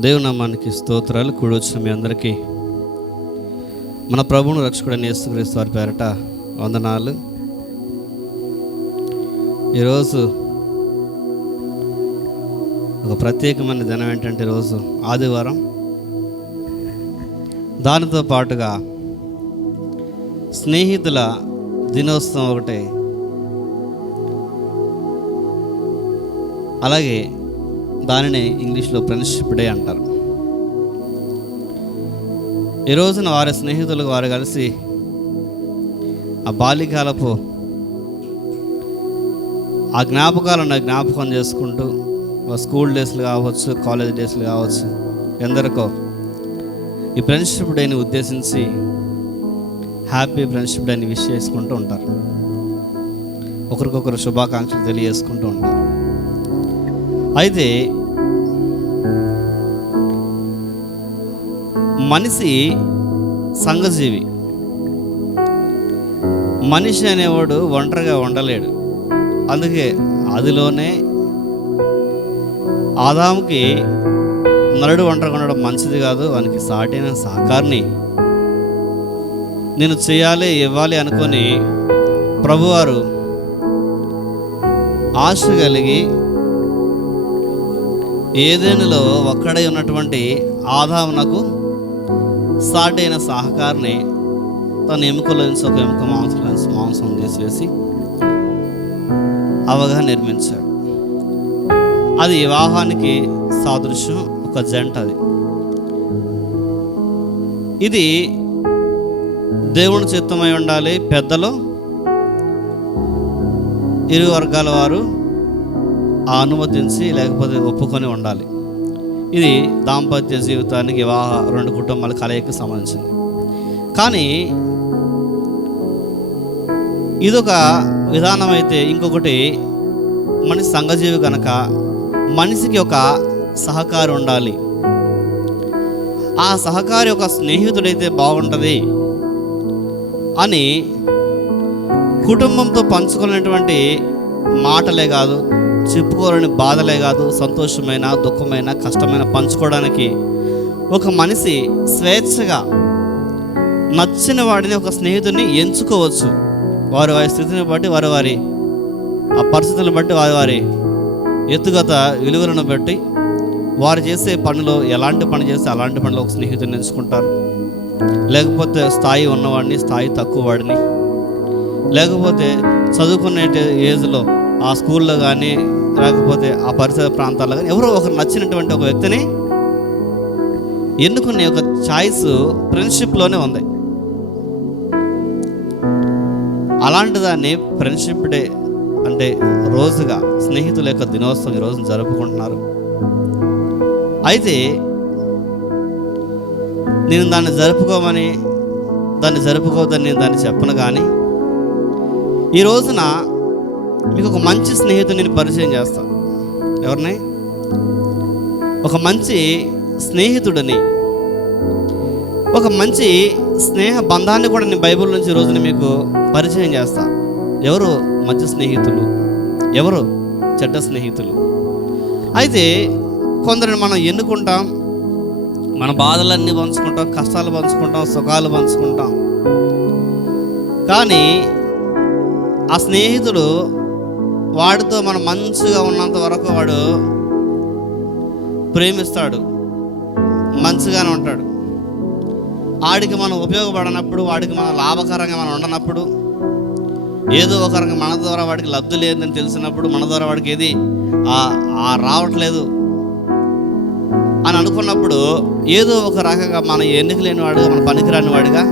దేవుని నామానికి స్తోత్రాలు. కూడొచ్చిన మీ అందరికీ మన ప్రభువును రక్షకుడైన యేసుక్రీస్తు వారి పేరట వందనాలు. ఈరోజు ఒక ప్రత్యేకమైన దినం ఏంటంటే ఈరోజు ఆదివారం. దానితో పాటుగా స్నేహితుల దినోత్సవం ఒకటి, అలాగే దానిని ఇంగ్లీష్లో ఫ్రెండ్షిప్ డే అంటారు. ఈ రోజున వారి స్నేహితులు వారు కలిసి ఆ బాల్యకాలపు ఆ జ్ఞాపకాలను జ్ఞాపకం చేసుకుంటూ, స్కూల్ డేస్లు కావచ్చు, కాలేజ్ డేస్లు కావచ్చు, ఎందరికో ఈ ఫ్రెండ్షిప్ డేని ఉద్దేశించి హ్యాపీ ఫ్రెండ్షిప్ డేని విష్ చేసుకుంటూ ఉంటారు. ఒకరికొకరు శుభాకాంక్షలు తెలియజేసుకుంటూ ఉంటారు. అయితే మనిషి సంఘజీవి. మనిషి అనేవాడు ఒంటరిగా ఉండలేడు. అందుకే ఆదిలోనే ఆదాముకి నరుడు ఒంటరిగా ఉండడం మంచిది కాదు, వానికి సాటైన సహకారిని నేను చేయాలి ఇవ్వాలి అనుకొని ప్రభువారు ఆశ కలిగి ఏదెనులో ఒక్కడై ఉన్నటువంటి ఆదామునకు సాటైన సహకారిని తన ఎముకలో నుంచి ఒక ఎముక మాంసం తీసివేసి అవగా నిర్మించాడు. అది వివాహానికి సాదృశ్యం, ఒక జంట. అది ఇది దేవుని చిత్తమై ఉండాలి. పెద్దలు ఇరు వర్గాల వారు అనుమతించి లేకపోతే ఒప్పుకొని ఉండాలి. ఇది దాంపత్య జీవితానికి, వివాహ రెండు కుటుంబాల కలయికి సంబంధించింది. కానీ ఇదొక విధానం అయితే, ఇంకొకటి మనిషి సంఘజీవి కనుక మనిషికి ఒక సహకారి ఉండాలి. ఆ సహకారి ఒక స్నేహితుడైతే బాగుంటుంది అని కుటుంబంతో పంచుకునేటువంటి మాటలే కాదు, చెప్పుకోలేని బాధలే కాదు, సంతోషమైన దుఃఖమైన కష్టమైన పంచుకోవడానికి ఒక మనిషి స్వేచ్ఛగా నచ్చిన వాడిని ఒక స్నేహితుడిని ఎంచుకోవచ్చు. వారి వారి స్థితిని బట్టి, వారి వారి ఆ పరిస్థితులను బట్టి, వారి వారి ఎత్తుగత విలువలను బట్టి, వారు చేసే పనిలో ఎలాంటి పని చేస్తే అలాంటి పనిలో ఒక స్నేహితుడిని ఎంచుకుంటారు. లేకపోతే స్థాయి ఉన్నవాడిని, స్థాయి తక్కువ వాడిని, లేకపోతే చదువుకునే ఏజ్లో ఆ స్కూల్లో కానీ లేకపోతే ఆ పరిసర ప్రాంతాల్లో కానీ ఎవరో ఒకరు నచ్చినటువంటి ఒక వ్యక్తిని ఎన్నుకునే ఒక చాయిస్ ఫ్రెండ్షిప్లోనే ఉంది. అలాంటి దాన్ని ఫ్రెండ్షిప్ డే అంటే రోజుగా స్నేహితుల యొక్క దినోత్సవం ఈ రోజున జరుపుకుంటున్నారు. అయితే నేను దాన్ని జరుపుకోవద్దని నేను దాన్ని చెప్పను. కానీ ఈ రోజున మీకు ఒక మంచి స్నేహితుడిని పరిచయం చేస్తాను. ఎవరిని? ఒక మంచి స్నేహితుడిని, ఒక మంచి స్నేహ బంధాన్ని కూడా నేను బైబిల్ నుంచి రోజున మీకు పరిచయం చేస్తా. ఎవరు మంచి స్నేహితులు, ఎవరు చెడ్డ స్నేహితులు? అయితే కొందరిని మనం ఎన్నుకుంటాం, మన బాధలన్నీ పంచుకుంటాం, కష్టాలు పంచుకుంటాం, సుఖాలు పంచుకుంటాం. కానీ ఆ స్నేహితుడు వాడితో మనం మంచిగా ఉన్నంత వరకు వాడు ప్రేమిస్తాడు, మంచిగానే ఉంటాడు. వాడికి మనం ఉపయోగపడనప్పుడు, వాడికి మనం లాభకరంగా మనం ఉండనప్పుడు, ఏదో ఒక రకంగా మన ద్వారా వాడికి లబ్ధి లేదని తెలిసినప్పుడు, మన ద్వారా వాడికి ఏది రావట్లేదు అని అనుకున్నప్పుడు, ఏదో ఒక రకంగా మన ఎన్నిక లేని వాడుగా, మన పనికిరాని వాడిగా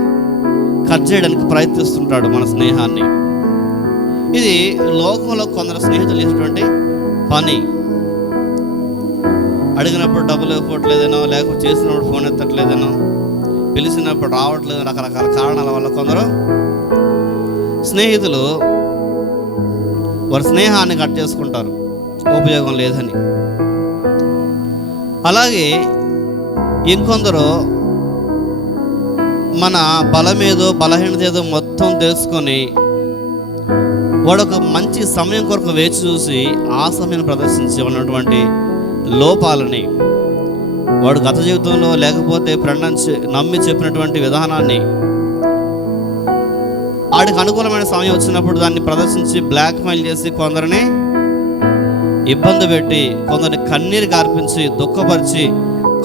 కట్ చేయడానికి ప్రయత్నిస్తుంటాడు మన స్నేహాన్ని. ఇది లోకంలో కొందరు స్నేహితులు చేసేటువంటి పని. అడిగినప్పుడు డబ్బులు ఇవ్వట్లేదనో, లేకపోతే చేసినప్పుడు ఫోన్ ఎత్తట్లేదనో, పిలిచినప్పుడు రావట్లేదు, రకరకాల కారణాల వల్ల కొందరు స్నేహితులు వారి స్నేహాన్ని కట్ చేసుకుంటారు, ఉపయోగం లేదని. అలాగే ఇంకొందరు మన బలమేదో బలహీనత ఏదో మొత్తం తెలుసుకొని వాడు ఒక మంచి సమయం కొరకు వేచి చూసి ఆ సమయాన్ని ప్రదర్శించి ఉన్నటువంటి లోపాలని వాడు గత జీవితంలో లేకపోతే ఫ్రెండ్ అని నమ్మి చెప్పినటువంటి విధానాన్ని వాడికి అనుకూలమైన సమయం వచ్చినప్పుడు దాన్ని ప్రదర్శించి బ్లాక్మెయిల్ చేసి కొందరిని ఇబ్బంది పెట్టి, కొందరిని కన్నీరు కార్పించి, దుఃఖపరిచి,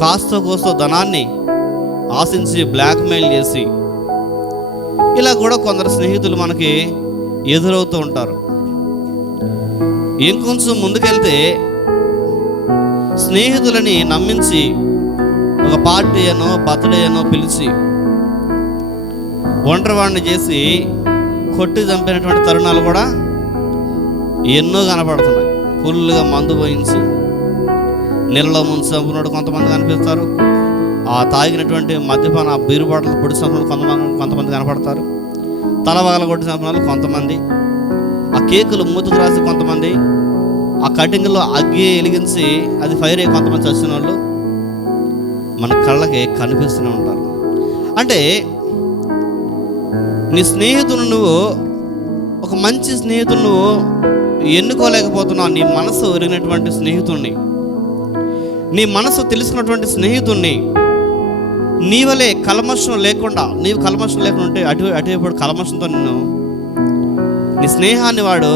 కాస్తో కోస్తో ధనాన్ని ఆశించి బ్లాక్మెయిల్ చేసి, ఇలా కూడా కొందరు స్నేహితులు మనకి ఎదురవుతూ ఉంటారు. ఇంకొంచెం ముందుకెళ్తే స్నేహితులని నమ్మించి ఒక పార్టీ అనో బర్త్డే అనో పిలిచి ఒంటరివాడిని చేసి కొట్టి చంపినటువంటి తరుణాలు కూడా ఎన్నో కనపడుతున్నాయి. ఫుల్గా మందు పోయించి నీళ్ళలో ముంచి చంపినోడు కొంతమంది కనిపిస్తారు. ఆ తాగినటువంటి మద్యపాన బీరు బాటలు పొడి చంపినోడు కొంతమంది కనపడతారు. తలవగల కొట్టి చంపిన వాళ్ళు కొంతమంది, ఆ కేకులు మూతుకు రాసి కొంతమంది, ఆ కటింగ్లో అగ్గి వెలిగించి అది ఫైర్ అయ్యి కొంతమంది చచ్చిన వాళ్ళు మన కళ్ళకి కనిపిస్తూనే ఉంటారు. అంటే నీ స్నేహితుడు, నువ్వు ఒక మంచి స్నేహితుడు నువ్వు ఎన్నుకోలేకపోతున్నావు. నీ మనసు ఎరిగినటువంటి స్నేహితుడిని, నీ మనసు తెలుసుకున్నటువంటి స్నేహితుడిని, నీ వలే కల్మషం లేకుండా, నీవు కల్మషం లేకుండా ఉంటే అటువైపు కల్మషంతో నీ స్నేహాన్ని వాడు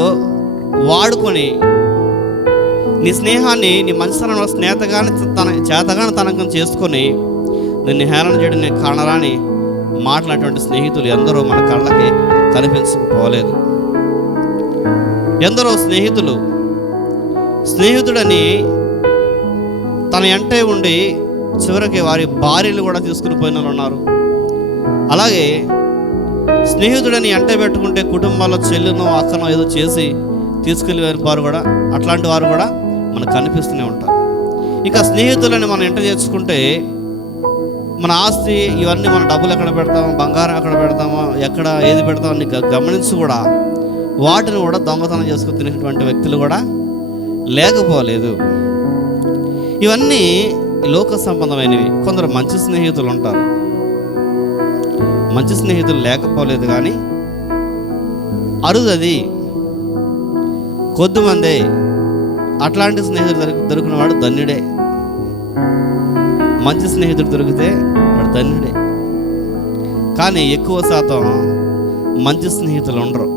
వాడుకొని, నీ స్నేహాన్ని నీ మంచితనంలో చేతగాని తనకం చేసుకొని నిన్ను హేళన చేయడం నేను కానరాని మాట్లాడినటువంటి స్నేహితులు ఎందరో మన కళ్ళకి కనిపించకపోలేదు. ఎందరో స్నేహితుడని తన ఎంటే ఉండి చివరికి వారి భార్యలు కూడా తీసుకుని పోయిన వాళ్ళు ఉన్నారు. అలాగే స్నేహితుడని ఎంటే పెట్టుకుంటే కుటుంబాల్లో చెల్లినో అక్కనో ఏదో చేసి తీసుకెళ్ళి వారు కూడా, అట్లాంటి వారు కూడా మనకు కనిపిస్తూనే ఉంటారు. ఇక స్నేహితులని మనం ఎంట చేసుకుంటే మన ఆస్తి ఇవన్నీ, మన డబ్బులు ఎక్కడ పెడతామో, బంగారం ఎక్కడ పెడతామో, ఎక్కడ ఏది పెడతామో అని గమనించి కూడా వాటిని కూడా దొంగతనం చేసుకుని తినేటువంటి వ్యక్తులు కూడా లేకపోలేదు. ఇవన్నీ లోక సంబంధమైనవి. కొందరు మంచి స్నేహితులు ఉంటారు, మంచి స్నేహితులు లేకపోలేదు, కానీ అరుదది, కొద్దిమందే. అట్లాంటి స్నేహితుడు దొరికిన వాడు ధన్యుడే. మంచి స్నేహితుడు దొరికితే వాడు ధన్యుడే. కానీ ఎక్కువ శాతం మంచి స్నేహితులు ఉండరు.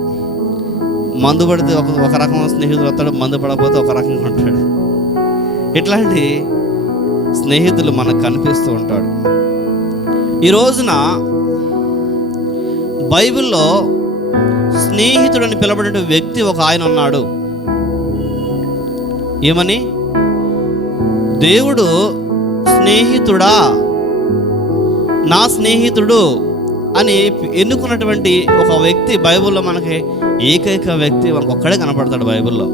మందు పడితే ఒక రకమైన స్నేహితుడు వస్తాడు, మందు పడకపోతే ఒక రకంగా ఉంటాడు. ఇట్లాంటి స్నేహితులు మనకు కనిపిస్తూ ఉంటాడు. ఈ రోజున బైబిల్లో స్నేహితుడని పిలబడే వ్యక్తి ఒక ఆయన ఉన్నాడు. ఏమని? దేవుడు స్నేహితుడా, నా స్నేహితుడు అని ఎన్నుకున్నటువంటి ఒక వ్యక్తి బైబిల్లో మనకి ఏకైక వ్యక్తి మనకు ఒక్కడే కనపడతాడు బైబిల్లో.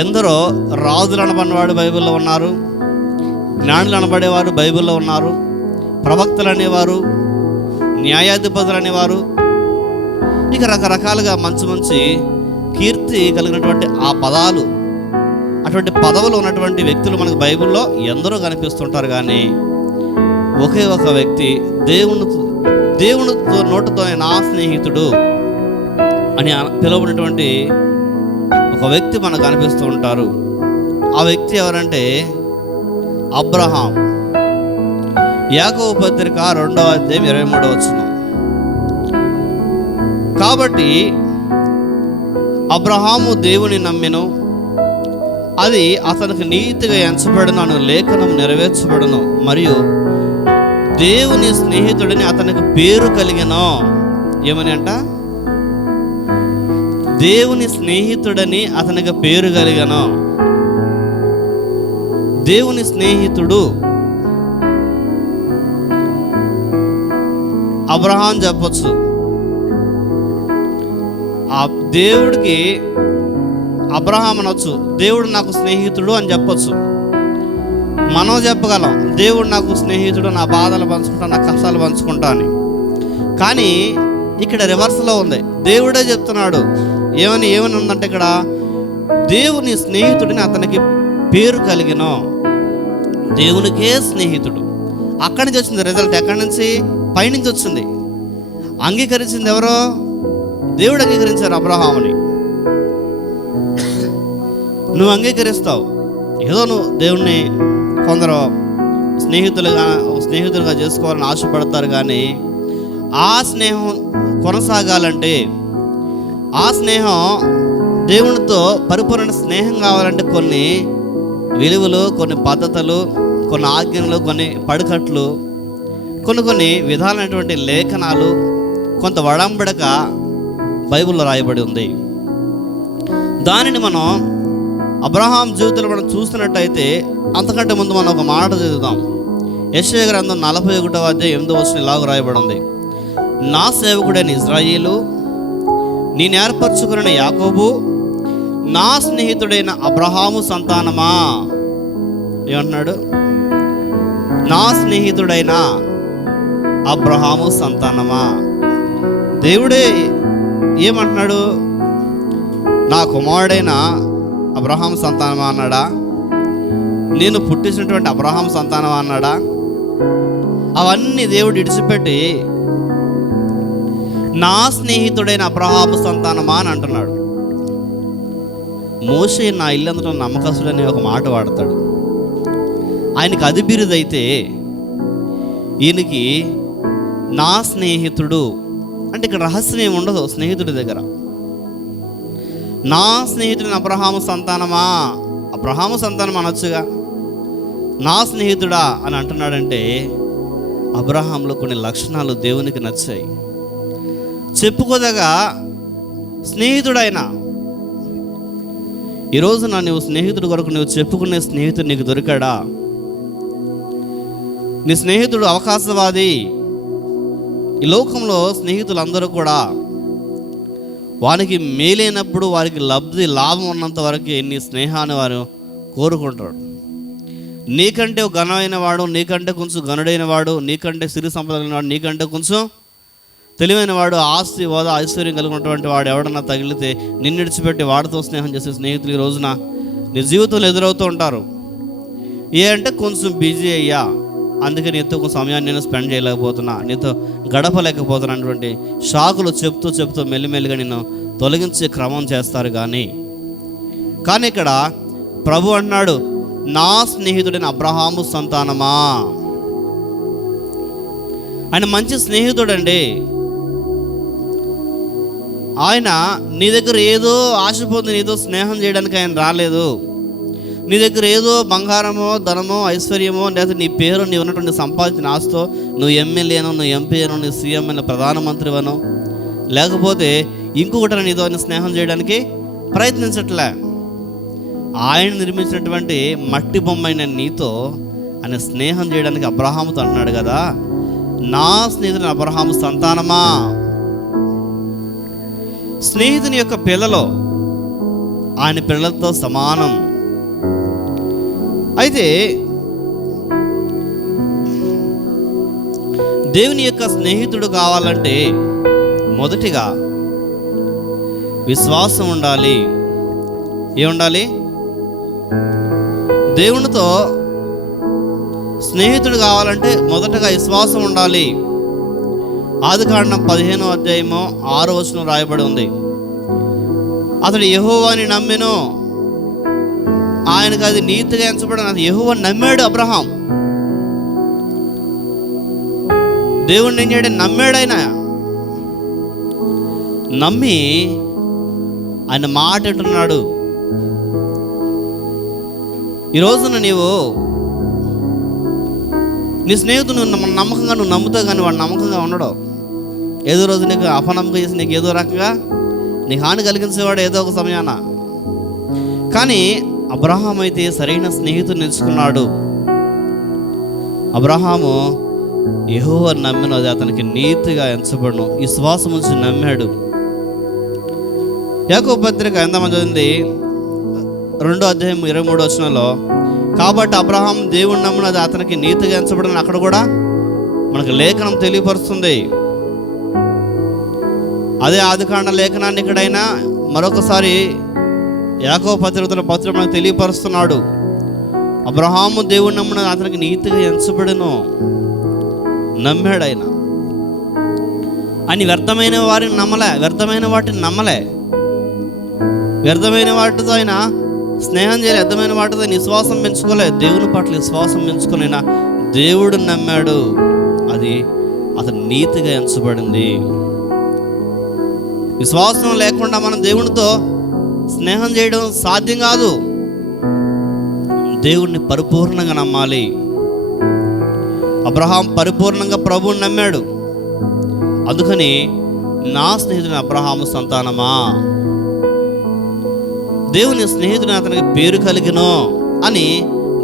ఎందరో రాజులు అనబడినవాడు బైబిల్లో ఉన్నారు, జ్ఞానులు అనబడేవారు బైబిల్లో ఉన్నారు, ప్రవక్తలు అనేవారు, న్యాయాధిపతులు అనేవారు, ఇక రకరకాలుగా మంచి కీర్తి కలిగినటువంటి ఆ పదాలు, అటువంటి పదవులు ఉన్నటువంటి వ్యక్తులు మనకు బైబిల్లో ఎందరో కనిపిస్తుంటారు. కానీ ఒకే ఒక వ్యక్తి దేవునితో నోటితో నా స్నేహితుడు అని పిలువబడినటువంటి ఒక వ్యక్తి మనకు కనిపిస్తూ ఉంటారు. ఆ వ్యక్తి ఎవరంటే అబ్రహాం. యాకోబు పత్రిక 2వ అధ్యాయం 23వ వచనం. కాబట్టి అబ్రహాము దేవుని నమ్మెను, అది అతనికి నీతిగా ఎంచబడిన లేఖనం నెరవేర్చబడును, మరియు దేవుని స్నేహితుడిని అతనికి పేరు కలిగెను. ఏమని అంట? దేవుని స్నేహితుడని అతనికి పేరు కలిగెను. దేవుని స్నేహితుడు అబ్రహాం చెప్పొచ్చు. ఆ దేవుడికి అబ్రహాం అనొచ్చు, దేవుడు నాకు స్నేహితుడు అని చెప్పొచ్చు. మనం చెప్పగలం, దేవుడు నాకు స్నేహితుడు, నా బాధలు పంచుకుంటా, నా కష్టాలు పంచుకుంటా అని. కానీ ఇక్కడ రివర్స్లో ఉంది. దేవుడే చెప్తున్నాడు. ఏమని ఉందంటే ఇక్కడ, దేవుని స్నేహితుడిని అతనికి పేరు కలిగిన, దేవునికే స్నేహితుడు. అక్కడి నుంచి వచ్చింది రిజల్ట్. ఎక్కడి నుంచి? పైనుంచి వచ్చింది. అంగీకరించింది ఎవరో? దేవుడు అంగీకరించారు అబ్రహాముని. నువ్వు అంగీకరిస్తావు, ఏదో నువ్వు దేవుణ్ణి కొందరు స్నేహితులుగా చేసుకోవాలని ఆశపడతారు, కానీ ఆ స్నేహం కొనసాగాలంటే, ఆ స్నేహం దేవునితో పరిపూర్ణ స్నేహం కావాలంటే కొన్ని విలువలు, కొన్ని పద్ధతులు, కొన్ని ఆజ్ఞలు, కొన్ని పడికట్లు, కొన్ని విధాలైనటువంటి లేఖనాలు, కొంత వడంబడక బైబిల్లో రాయబడి ఉంది. దానిని మనం అబ్రహాం జీవితంలో మనం చూస్తున్నట్టయితే, అంతకంటే ముందు మనం ఒక మాట చదువుదాం. యెషయా గ్రంథం 41వ అధ్యాయం 8వ వచనం ఇలాగ రాయబడి ఉంది: నా సేవకుడైన ఇజ్రాయేలు, నేను ఏర్పరచుకున్న యాకోబు, నా స్నేహితుడైన అబ్రహాము సంతానమా. ఏమంటున్నాడు? నా స్నేహితుడైన అబ్రహాము సంతానమా. దేవుడే ఏమంటున్నాడు? నా కుమారుడైన అబ్రహాం సంతానమా అన్నాడా? నేను పుట్టించినటువంటి అబ్రహాం సంతానమా అన్నాడా? అవన్నీ దేవుడు ఇడిచిపెట్టి నా స్నేహితుడైన అబ్రహాము సంతానమా అని అంటున్నాడు. మోషే నా ఇల్లంతటా నమ్మకస్తుడని ఒక మాట వాడతాడు. ఆయనకి అది బిరుదైతే, ఈయనకి నా స్నేహితుడు అంటే ఇక్కడ రహస్యం ఏమి ఉండదు స్నేహితుడి దగ్గర. నా స్నేహితుడిని అబ్రహాము సంతానమా, అబ్రహాము సంతానం అనొచ్చుగా, నా స్నేహితుడా అని అంటున్నాడంటే అబ్రహాంలో కొన్ని లక్షణాలు దేవునికి నచ్చాయి. చెప్పుకోదగా స్నేహితుడైన, ఈరోజు నువ్వు స్నేహితుడు కొరకు నువ్వు చెప్పుకునే స్నేహితుడు నీకు దొరికాడా? నీ స్నేహితుడు అవకాశవాది. ఈ లోకంలో స్నేహితులందరూ కూడా వారికి మేలైనప్పుడు, వారికి లాభం ఉన్నంత వరకు నీ స్నేహాన్ని వారు కోరుకుంటారు. నీకంటే ఘనమైన వాడు, నీకంటే కొంచెం ఘనుడైన వాడు, నీకంటే సిరి సంపద కలిగిన వాడు, నీకంటే కొంచెం తెలివైన వాడు, ఆస్తి హోదా ఐశ్వర్యం కలిగినటువంటి వాడు ఎవడన్నా తగిలితే నిన్ను విడిచిపెట్టి వాడితో స్నేహం చేసే స్నేహితులు ఈ రోజున నీ జీవితంలో ఎదురవుతూ ఉంటారు. అంటే కొంచెం బిజీ అయ్యా, అందుకే నీతో ఒక సమయాన్ని నేను స్పెండ్ చేయలేకపోతున్నా, నీతో గడపలేకపోతున్నా అటువంటి షాకులు చెప్తూ మెల్లిమెల్లిగా నిన్ను తొలగించే క్రమం చేస్తారు. కానీ ఇక్కడ ప్రభు అన్నాడు, నా స్నేహితుడైన అబ్రహాము సంతానమా. ఆయన మంచి స్నేహితుడండి. ఆయన నీ దగ్గర ఏదో ఆశ పొంది నీతో స్నేహం చేయడానికి ఆయన రాలేదు. నీ దగ్గర ఏదో బంగారమో, ధనమో, ఐశ్వర్యమో, లేదా నీ పేరు, నీ ఉన్నటువంటి సంపాదించిన ఆస్తో నువ్వు ఎమ్మెల్యేనో, నువ్వు ఎంపీనో, నువ్వు సీఎం అయిన ప్రధానమంత్రివనో, లేకపోతే ఇంకొకటి నీతో స్నేహం చేయడానికి ప్రయత్నించట్లే. ఆయన నిర్మించినటువంటి మట్టి బొమ్మైన నీతో ఆయన స్నేహం చేయడానికి అబ్రహాముతో అన్నాడు కదా, నా స్నేహితుని అబ్రహాము సంతానమా. స్నేహితుని యొక్క పిల్లలు ఆయన పిల్లలతో సమానం. అయితే దేవుని యొక్క స్నేహితుడు కావాలంటే మొదటిగా విశ్వాసం ఉండాలి. ఏముండాలి? దేవునితో స్నేహితుడు కావాలంటే మొదటగా విశ్వాసం ఉండాలి. ఆదికాండం 15వ అధ్యాయము 6వ వచనం రాయబడి ఉంది. అతడు యెహోవాని నమ్మెను, ఆయనకు అది నీతిగా ఎంచబడిన. యెహోవాని నమ్మాడు అబ్రహాం. దేవుణ్ణి ఏం చేయడం? నమ్మాడు. ఆయన నమ్మి ఆయన మాట అంటున్నాడు. ఈ రోజున నీ స్నేహితుడు నమ్మకంగా నువ్వు నమ్ముతావు, కానీ వాడు నమ్మకంగా ఉండడు. ఏదో రోజు నీకు అపనమ్మకం చేసి నీకు ఏదో రకంగా నీకు హాని కలిగించేవాడు ఏదో ఒక సమయాన. కానీ అబ్రహాం అయితే సరైన స్నేహితుడిని ఎంచుకున్నాడు. అబ్రహాము యెహోవాను నమ్మిన, అది అతనికి నీతిగా ఎంచబడును. విశ్వాసం నుంచి నమ్మాడు. యాకోబు పత్రిక ఎంతమంది చదివింది? 2వ అధ్యాయం 23వ వచనంలో, కాబట్టి అబ్రహాం దేవుని నమ్మినది అతనికి నీతిగా ఎంచబడిన అక్కడ కూడా మనకు లేఖనం తెలియపరుస్తుంది. అదే ఆదికాండ లేఖనాన్ని ఇక్కడైనా మరొకసారి యాకోబు పత్రికల పత్రిక మనకు తెలియపరుస్తున్నాడు. అబ్రహాము దేవుని నమ్మినది అతనికి నీతిగా ఎంచబడిను. నమ్మాడు ఆయన. అని వ్యర్థమైన వారిని నమ్మలే, వ్యర్థమైన వాటిని నమ్మలే, వ్యర్థమైన వాటితో ఆయన స్నేహం చేయలే, అర్థమైన వాటితో విశ్వాసం పెంచుకోలే, దేవుని పట్ల విశ్వాసం పెంచుకునైనా దేవుడు నమ్మాడు, అది అతను నీతిగా ఎంచబడింది. విశ్వాసం లేకుండా మనం దేవునితో స్నేహం చేయడం సాధ్యం కాదు. దేవుణ్ణి పరిపూర్ణంగా నమ్మాలి. అబ్రహాం పరిపూర్ణంగా ప్రభువుని నమ్మాడు. అందుకని నా స్నేహితుని అబ్రహాము సంతానమా, దేవుని స్నేహితుని అతనికి పేరు కలిగినో అని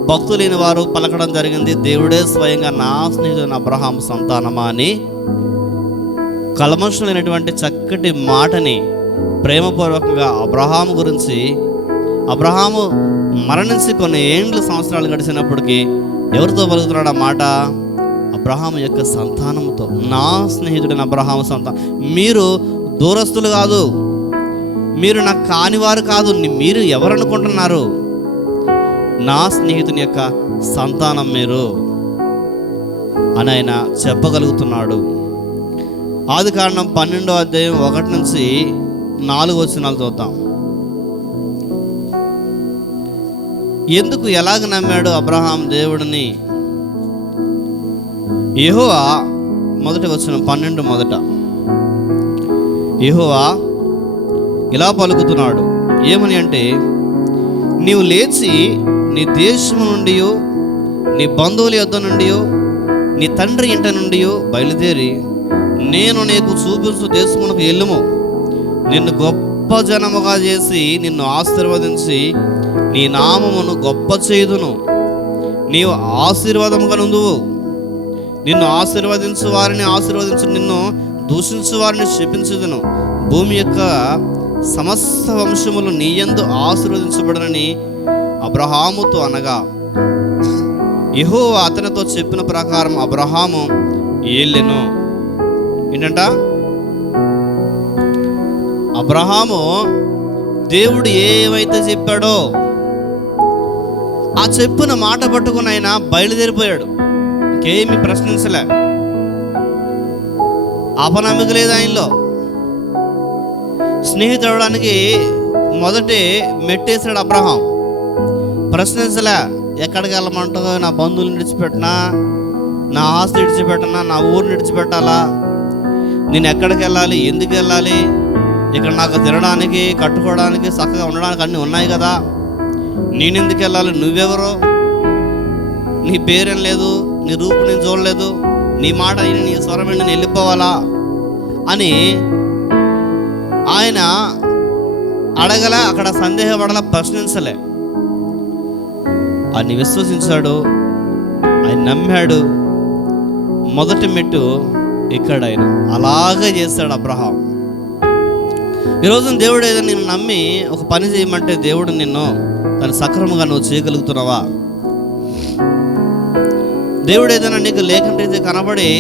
భక్తులైన వారు పలకడం జరిగింది. దేవుడే స్వయంగా నా స్నేహితుని అబ్రహాము సంతానమా అని కల్మషమైనటువంటి చక్కటి మాటని ప్రేమపూర్వకంగా అబ్రహాము గురించి, అబ్రహాము మరణించి కొన్ని సంవత్సరాలు గడిచినప్పటికీ ఎవరితో పలుకుతున్నాడు ఆ మాట? అబ్రహాము యొక్క సంతానంతో. నా స్నేహితుడైన అబ్రహాము సంతానం. మీరు దూరస్తులు కాదు, మీరు నాకు కానివారు కాదు, మీరు ఎవరు అనుకుంటున్నారు? నా స్నేహితుని యొక్క సంతానం మీరు అని ఆయన చెప్పగలుగుతున్నాడు. ఆదికాండం 12వ అధ్యాయం 1 నుంచి 4 వచనాలు చూద్దాం. ఎందుకు ఎలాగ నమ్మాడు అబ్రహాం దేవుడిని? యెహోవా మొదటి వచనం 12 మొదట యెహోవా ఇలా పలుకుతున్నాడు, ఏమని అంటే, నీవు లేచి నీ దేశము నుండి, నీ బంధువుల యొద్ద నుండి, నీ తండ్రి ఇంట నుండి బయలుదేరి నేను నీకు చూపించు దేశమునకు వెళ్ళుము. నిన్ను గొప్ప జనముగా చేసి నిన్ను ఆశీర్వదించి నీ నామమును గొప్ప చేయుదును. నీవు ఆశీర్వాదముగా నుందువు. నిన్ను ఆశీర్వదించు వారిని ఆశీర్వదించు, నిన్ను దూషించు వారిని శపించుదును. భూమి యొక్క సమస్త వంశములు నీ యందు ఆశీర్వదించబడనని అబ్రహాముతో అనగా, యెహోవా అతనితో చెప్పిన ప్రకారం అబ్రహాము ఏళ్ళెను. ఏంటంట? అబ్రహాము దేవుడు ఏమైతే చెప్పాడో ఆ చెప్పిన మాట పట్టుకుని ఆయన బయలుదేరిపోయాడు. ఇంకేమి ప్రశ్నించలే, అపనమ్మిక లేదు ఆయనలో. స్నేహితుడానికి మొదటి మెట్టేశాడు అబ్రహాం. ప్రశ్నించలే, ఎక్కడికి వెళ్ళమంటావు? నా బంధువులను విడిచిపెట్టినా, నా ఆస్తి విడిచిపెట్టినా, నా ఊరిని విడిచిపెట్టాలా? నేను ఎక్కడికి వెళ్ళాలి? ఎందుకు వెళ్ళాలి? ఇక్కడ నాకు తినడానికి, కట్టుకోవడానికి, చక్కగా ఉండడానికి అన్నీ ఉన్నాయి కదా, నేనెందుకు వెళ్ళాలి? నువ్వెవరో? నీ పేరేం లేదు, నీ రూపు నేను చూడలేదు, నీ మాట అయినా, నీ స్వరం నేను వెళ్ళిపోవాలా అని ఆయన అడగలే, అక్కడ సందేహపడలా, ప్రశ్నించలే. ఆయన విశ్వసించాడు, ఆయన నమ్మాడు. మొదటి మెట్టు ఇక్కడ ఆయన అలాగే చేస్తాడు అబ్రహాం. ఈరోజు దేవుడు ఏదైనా నిన్ను నమ్మి ఒక పని చేయమంటే దేవుడు నిన్ను దాన్ని సక్రమంగా నువ్వు చేయగలుగుతున్నావా? దేవుడు ఏదైనా నీకు లేకుంటే కనబడి,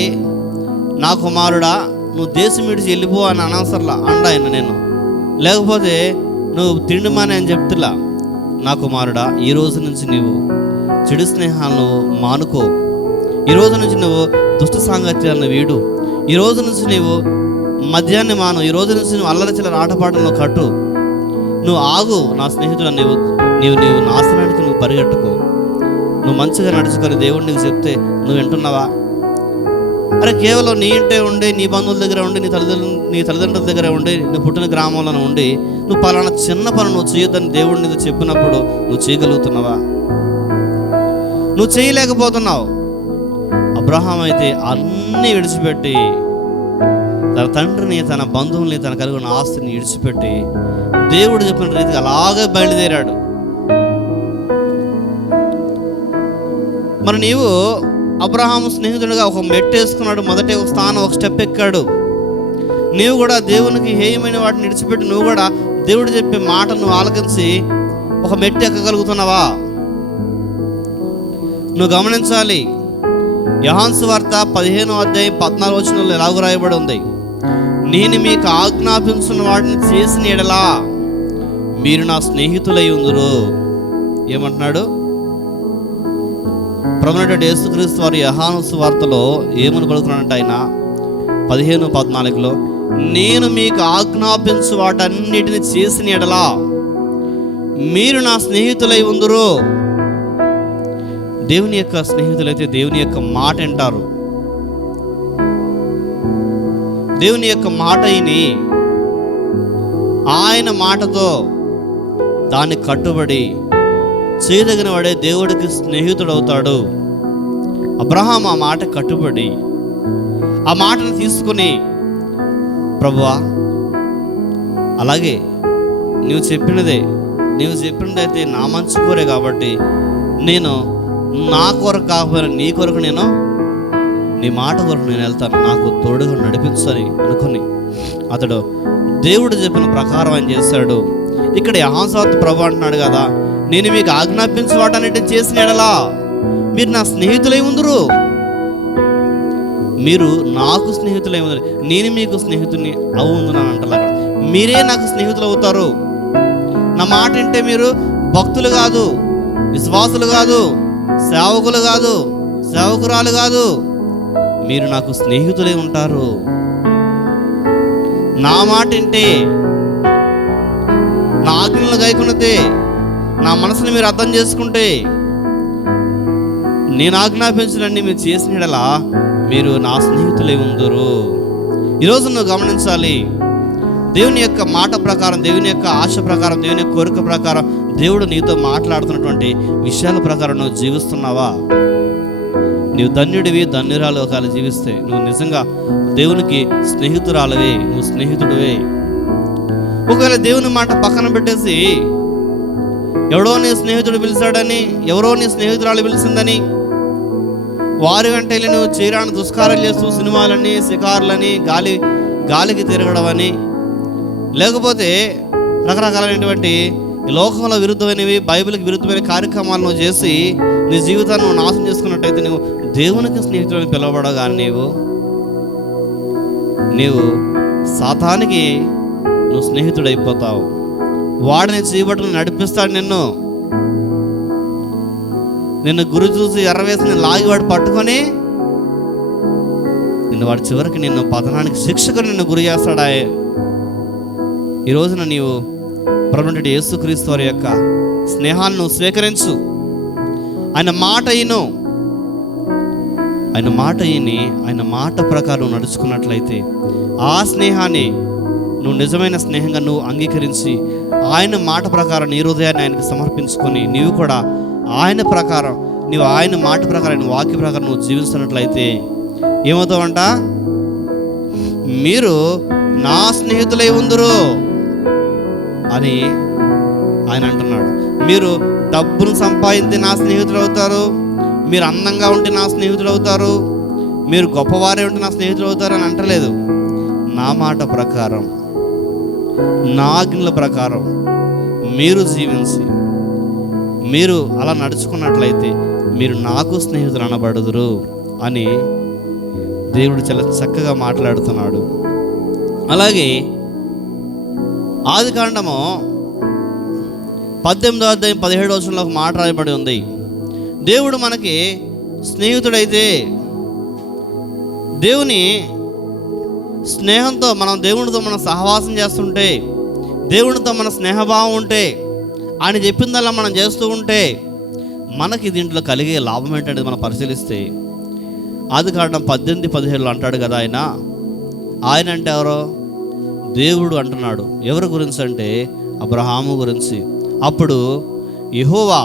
నా కుమారుడా నువ్వు దేశం విడిచి వెళ్ళిపో అని అనవసరంలా అండ ఆయన నేను, లేకపోతే నువ్వు తిండిమాని అని చెప్తులా. నా కుమారుడా, ఈ రోజు నుంచి నీవు చెడు స్నేహాలను మానుకో. ఈ రోజు నుంచి నువ్వు దుష్ట సాంగత్యాలను వీడు. ఈ రోజు నుంచి నీవు మద్యాన్ని మాను. ఈ రోజు నుంచి నువ్వు అల్లరి చిల్లర ఆటపాటలను కట్టు. నువ్వు ఆగు నా స్నేహితుడు, నీవు నాశనానికి నువ్వు పరిగెట్టుకో. నువ్వు మంచిగా నడుచుకొని దేవుడు నీకు చెప్తే నువ్వు వింటున్నావా? అరే కేవలం నీ ఇంటే ఉండి, నీ బంధువుల దగ్గర ఉండి, నీ తల్లిదండ్రుల దగ్గర ఉండి, నువ్వు పుట్టిన గ్రామంలో ఉండి నువ్వు పలానా చిన్న పని నువ్వు చేయొద్దని దేవుడు నీకు చెప్పినప్పుడు నువ్వు చేయగలుగుతున్నావా? నువ్వు చేయలేకపోతున్నావు. అబ్రహాం అయితే అన్నీ విడిచిపెట్టి, తన తండ్రిని, తన బంధువుల్ని, తన కలిగిన ఆస్తిని విడిచిపెట్టి దేవుడు చెప్పిన రీతిగా అలాగే బయలుదేరాడు. మరి నీవు అబ్రహాం స్నేహితుడిగా ఒక మెట్టు వేసుకున్నాడు, మొదటి ఒక స్థానం, ఒక స్టెప్ ఎక్కాడు. నీవు కూడా దేవునికి హేయమైన వాటిని విడిచిపెట్టి నువ్వు కూడా దేవుడు చెప్పే మాట నువ్వు ఆలకించి ఒక మెట్టు ఎక్కగలుగుతున్నావా? నువ్వు గమనించాలి. యోహాను సువార్త 15వ అధ్యాయం 14వ వచనంలో ఎలాగూ రాయబడి ఉంది, నేను మీకు ఆజ్ఞాపించిన వాటిని చేసిన ఎడలా మీరు నా స్నేహితులై ఉందురు. ఏమంటున్నాడు? ప్రభువైన యేసుక్రీస్తు వారు యోహాను సువార్తలో ఏమని పలుకున్నాడంటే ఆయన 15:14లో, నేను మీకు ఆజ్ఞాపించు వాటన్నిటిని చేసిన ఎడలా మీరు నా స్నేహితులై ఉందురు. దేవుని యొక్క స్నేహితులైతే దేవుని యొక్క మాట వింటారు. దేవుని యొక్క మాట విని ఆయన మాటతో దాన్ని కట్టుబడి చేయదగిన వాడే దేవుడికి స్నేహితుడవుతాడు. అబ్రహాం ఆ మాట కట్టుబడి ఆ మాటను తీసుకుని, ప్రభువా అలాగే నీవు చెప్పినదైతే నా మంచి కోరే కాబట్టి నేను నా కొరకు కాకపోయినా నీ కొరకు నేను నీ మాట కొరకు నేను వెళ్తాను, నాకు తోడుగా నడిపించని అనుకుని అతడు దేవుడు చెప్పిన ప్రకారం ఆయన చేశాడు. ఇక్కడ యెహోషాపాతు ప్రభు అంటున్నాడు కదా, నేను మీకు ఆజ్ఞాపించే వాటన్నిటి చేసిన ఎడలా మీరు నా స్నేహితులై ఉందురు. మీరు నాకు స్నేహితులై ఉందరు, నేను మీకు స్నేహితుని అవుందున్నాను అంటలా. మీరే నాకు స్నేహితులు అవుతారు. నా మాట అంటే మీరు భక్తులు కాదు, విశ్వాసులు కాదు, సేవకులు కాదు, సేవకురాలు కాదు, మీరు నాకు స్నేహితులై ఉంటారు. నా మాట అంటే, నా ఆజ్ఞలను గైకొనితే, నా మనసుని మీరు అర్థం చేసుకుంటే, నేను ఆజ్ఞాపించినన్ని మీరు చేసిన యెడల మీరు నా స్నేహితులై ఉందురు. ఈరోజు నువ్వు గమనించాలి, దేవుని యొక్క మాట ప్రకారం, దేవుని యొక్క ఆశ ప్రకారం, దేవుని యొక్క కోరిక ప్రకారం దేవుడు నీతో మాట్లాడుతున్నటువంటి విషయాల ప్రకారం నువ్వు జీవిస్తున్నావా? నువ్వు ధన్యుడివి, ధన్యురాలు ఒకవేళ జీవిస్తే నువ్వు నిజంగా దేవునికి స్నేహితురాలవే, నువ్వు స్నేహితుడివే. ఒకవేళ దేవుని మాట పక్కన పెట్టేసి ఎవడో నీ స్నేహితుడు పిలిచాడని, ఎవరో నీ స్నేహితురాలు పిలిచిందని వారి వెంట వెళ్ళి నువ్వు చీరాని దుష్కారాలు చేస్తూ సినిమాలని, షికారులని, గాలికి తిరగడం అని, లేకపోతే రకరకాలైనటువంటి లోకంలో విరుద్ధమైనవి, బైబిల్కి విరుద్ధమైన కార్యక్రమాలు నువ్వు చేసి నీ జీవితాన్ని నువ్వు నాశనం చేసుకున్నట్టయితే నువ్వు దేవునికి స్నేహితుడిని పిలవబడవు. కానీ నీవు సాతానికి నువ్వు స్నేహితుడైపోతావు. వాడిని చీబట్టును నడిపిస్తాడు. నిన్ను గురి చూసి ఎర్రవేసి నేను లాగి వాడు పట్టుకొని వాడు చివరికి నిన్ను పతనానికి శిక్షకు నిన్ను గురి చేస్తాడా. ఈ రోజున నీవు ప్రభువైన యేసుక్రీస్తు వారి యొక్క స్నేహాన్ని నువ్వు స్వీకరించు. ఆయన మాట విని ఆయన మాట ప్రకారం నడుచుకున్నట్లయితే ఆ స్నేహాన్ని నువ్వు నిజమైన స్నేహంగా నువ్వు అంగీకరించి ఆయన మాట ప్రకారం నీ హృదయాన్ని ఆయనకు సమర్పించుకొని నీవు కూడా ఆయన ప్రకారం, నీవు ఆయన మాట ప్రకారం, ఆయన వాక్య ప్రకారం నువ్వు జీవిస్తున్నట్లయితే ఏమవుతావంట? మీరు నా స్నేహితులై ఉందురు అని ఆయన అంటున్నాడు. మీరు డబ్బును సంపాదించి నా స్నేహితులు అవుతారు, మీరు అందంగా ఉంటే నా స్నేహితులు అవుతారు, మీరు గొప్పవారే ఉంటే నా స్నేహితులు అవుతారు అని అంటలేదు. నా మాట ప్రకారం, నా ఆజ్ఞల ప్రకారం మీరు జీవించి మీరు అలా నడుచుకున్నట్లయితే మీరు నాకు స్నేహితులు అనబడుదురు అని దేవుడు చాలా చక్కగా మాట్లాడుతున్నాడు. అలాగే ఆదికాండము 18వ అధ్యాయం 17వ వచనంలో ఒక మాట రాయబడి ఉంది. దేవుడు మనకి స్నేహితుడైతే, దేవుని స్నేహంతో దేవునితో మనం సహవాసం చేస్తుంటే, దేవునితో మన స్నేహభావం ఉంటే, ఆయన చెప్పిందల్లా మనం చేస్తూ ఉంటే మనకి దీంట్లో కలిగే లాభం ఏంటనేది మనం పరిశీలిస్తే ఆదికాండం 18:17 అంటాడు కదా, ఆయన అంటే ఎవరో దేవుడు అంటున్నాడు. ఎవరి గురించి అంటే అబ్రహాము గురించి. అప్పుడు యెహోవా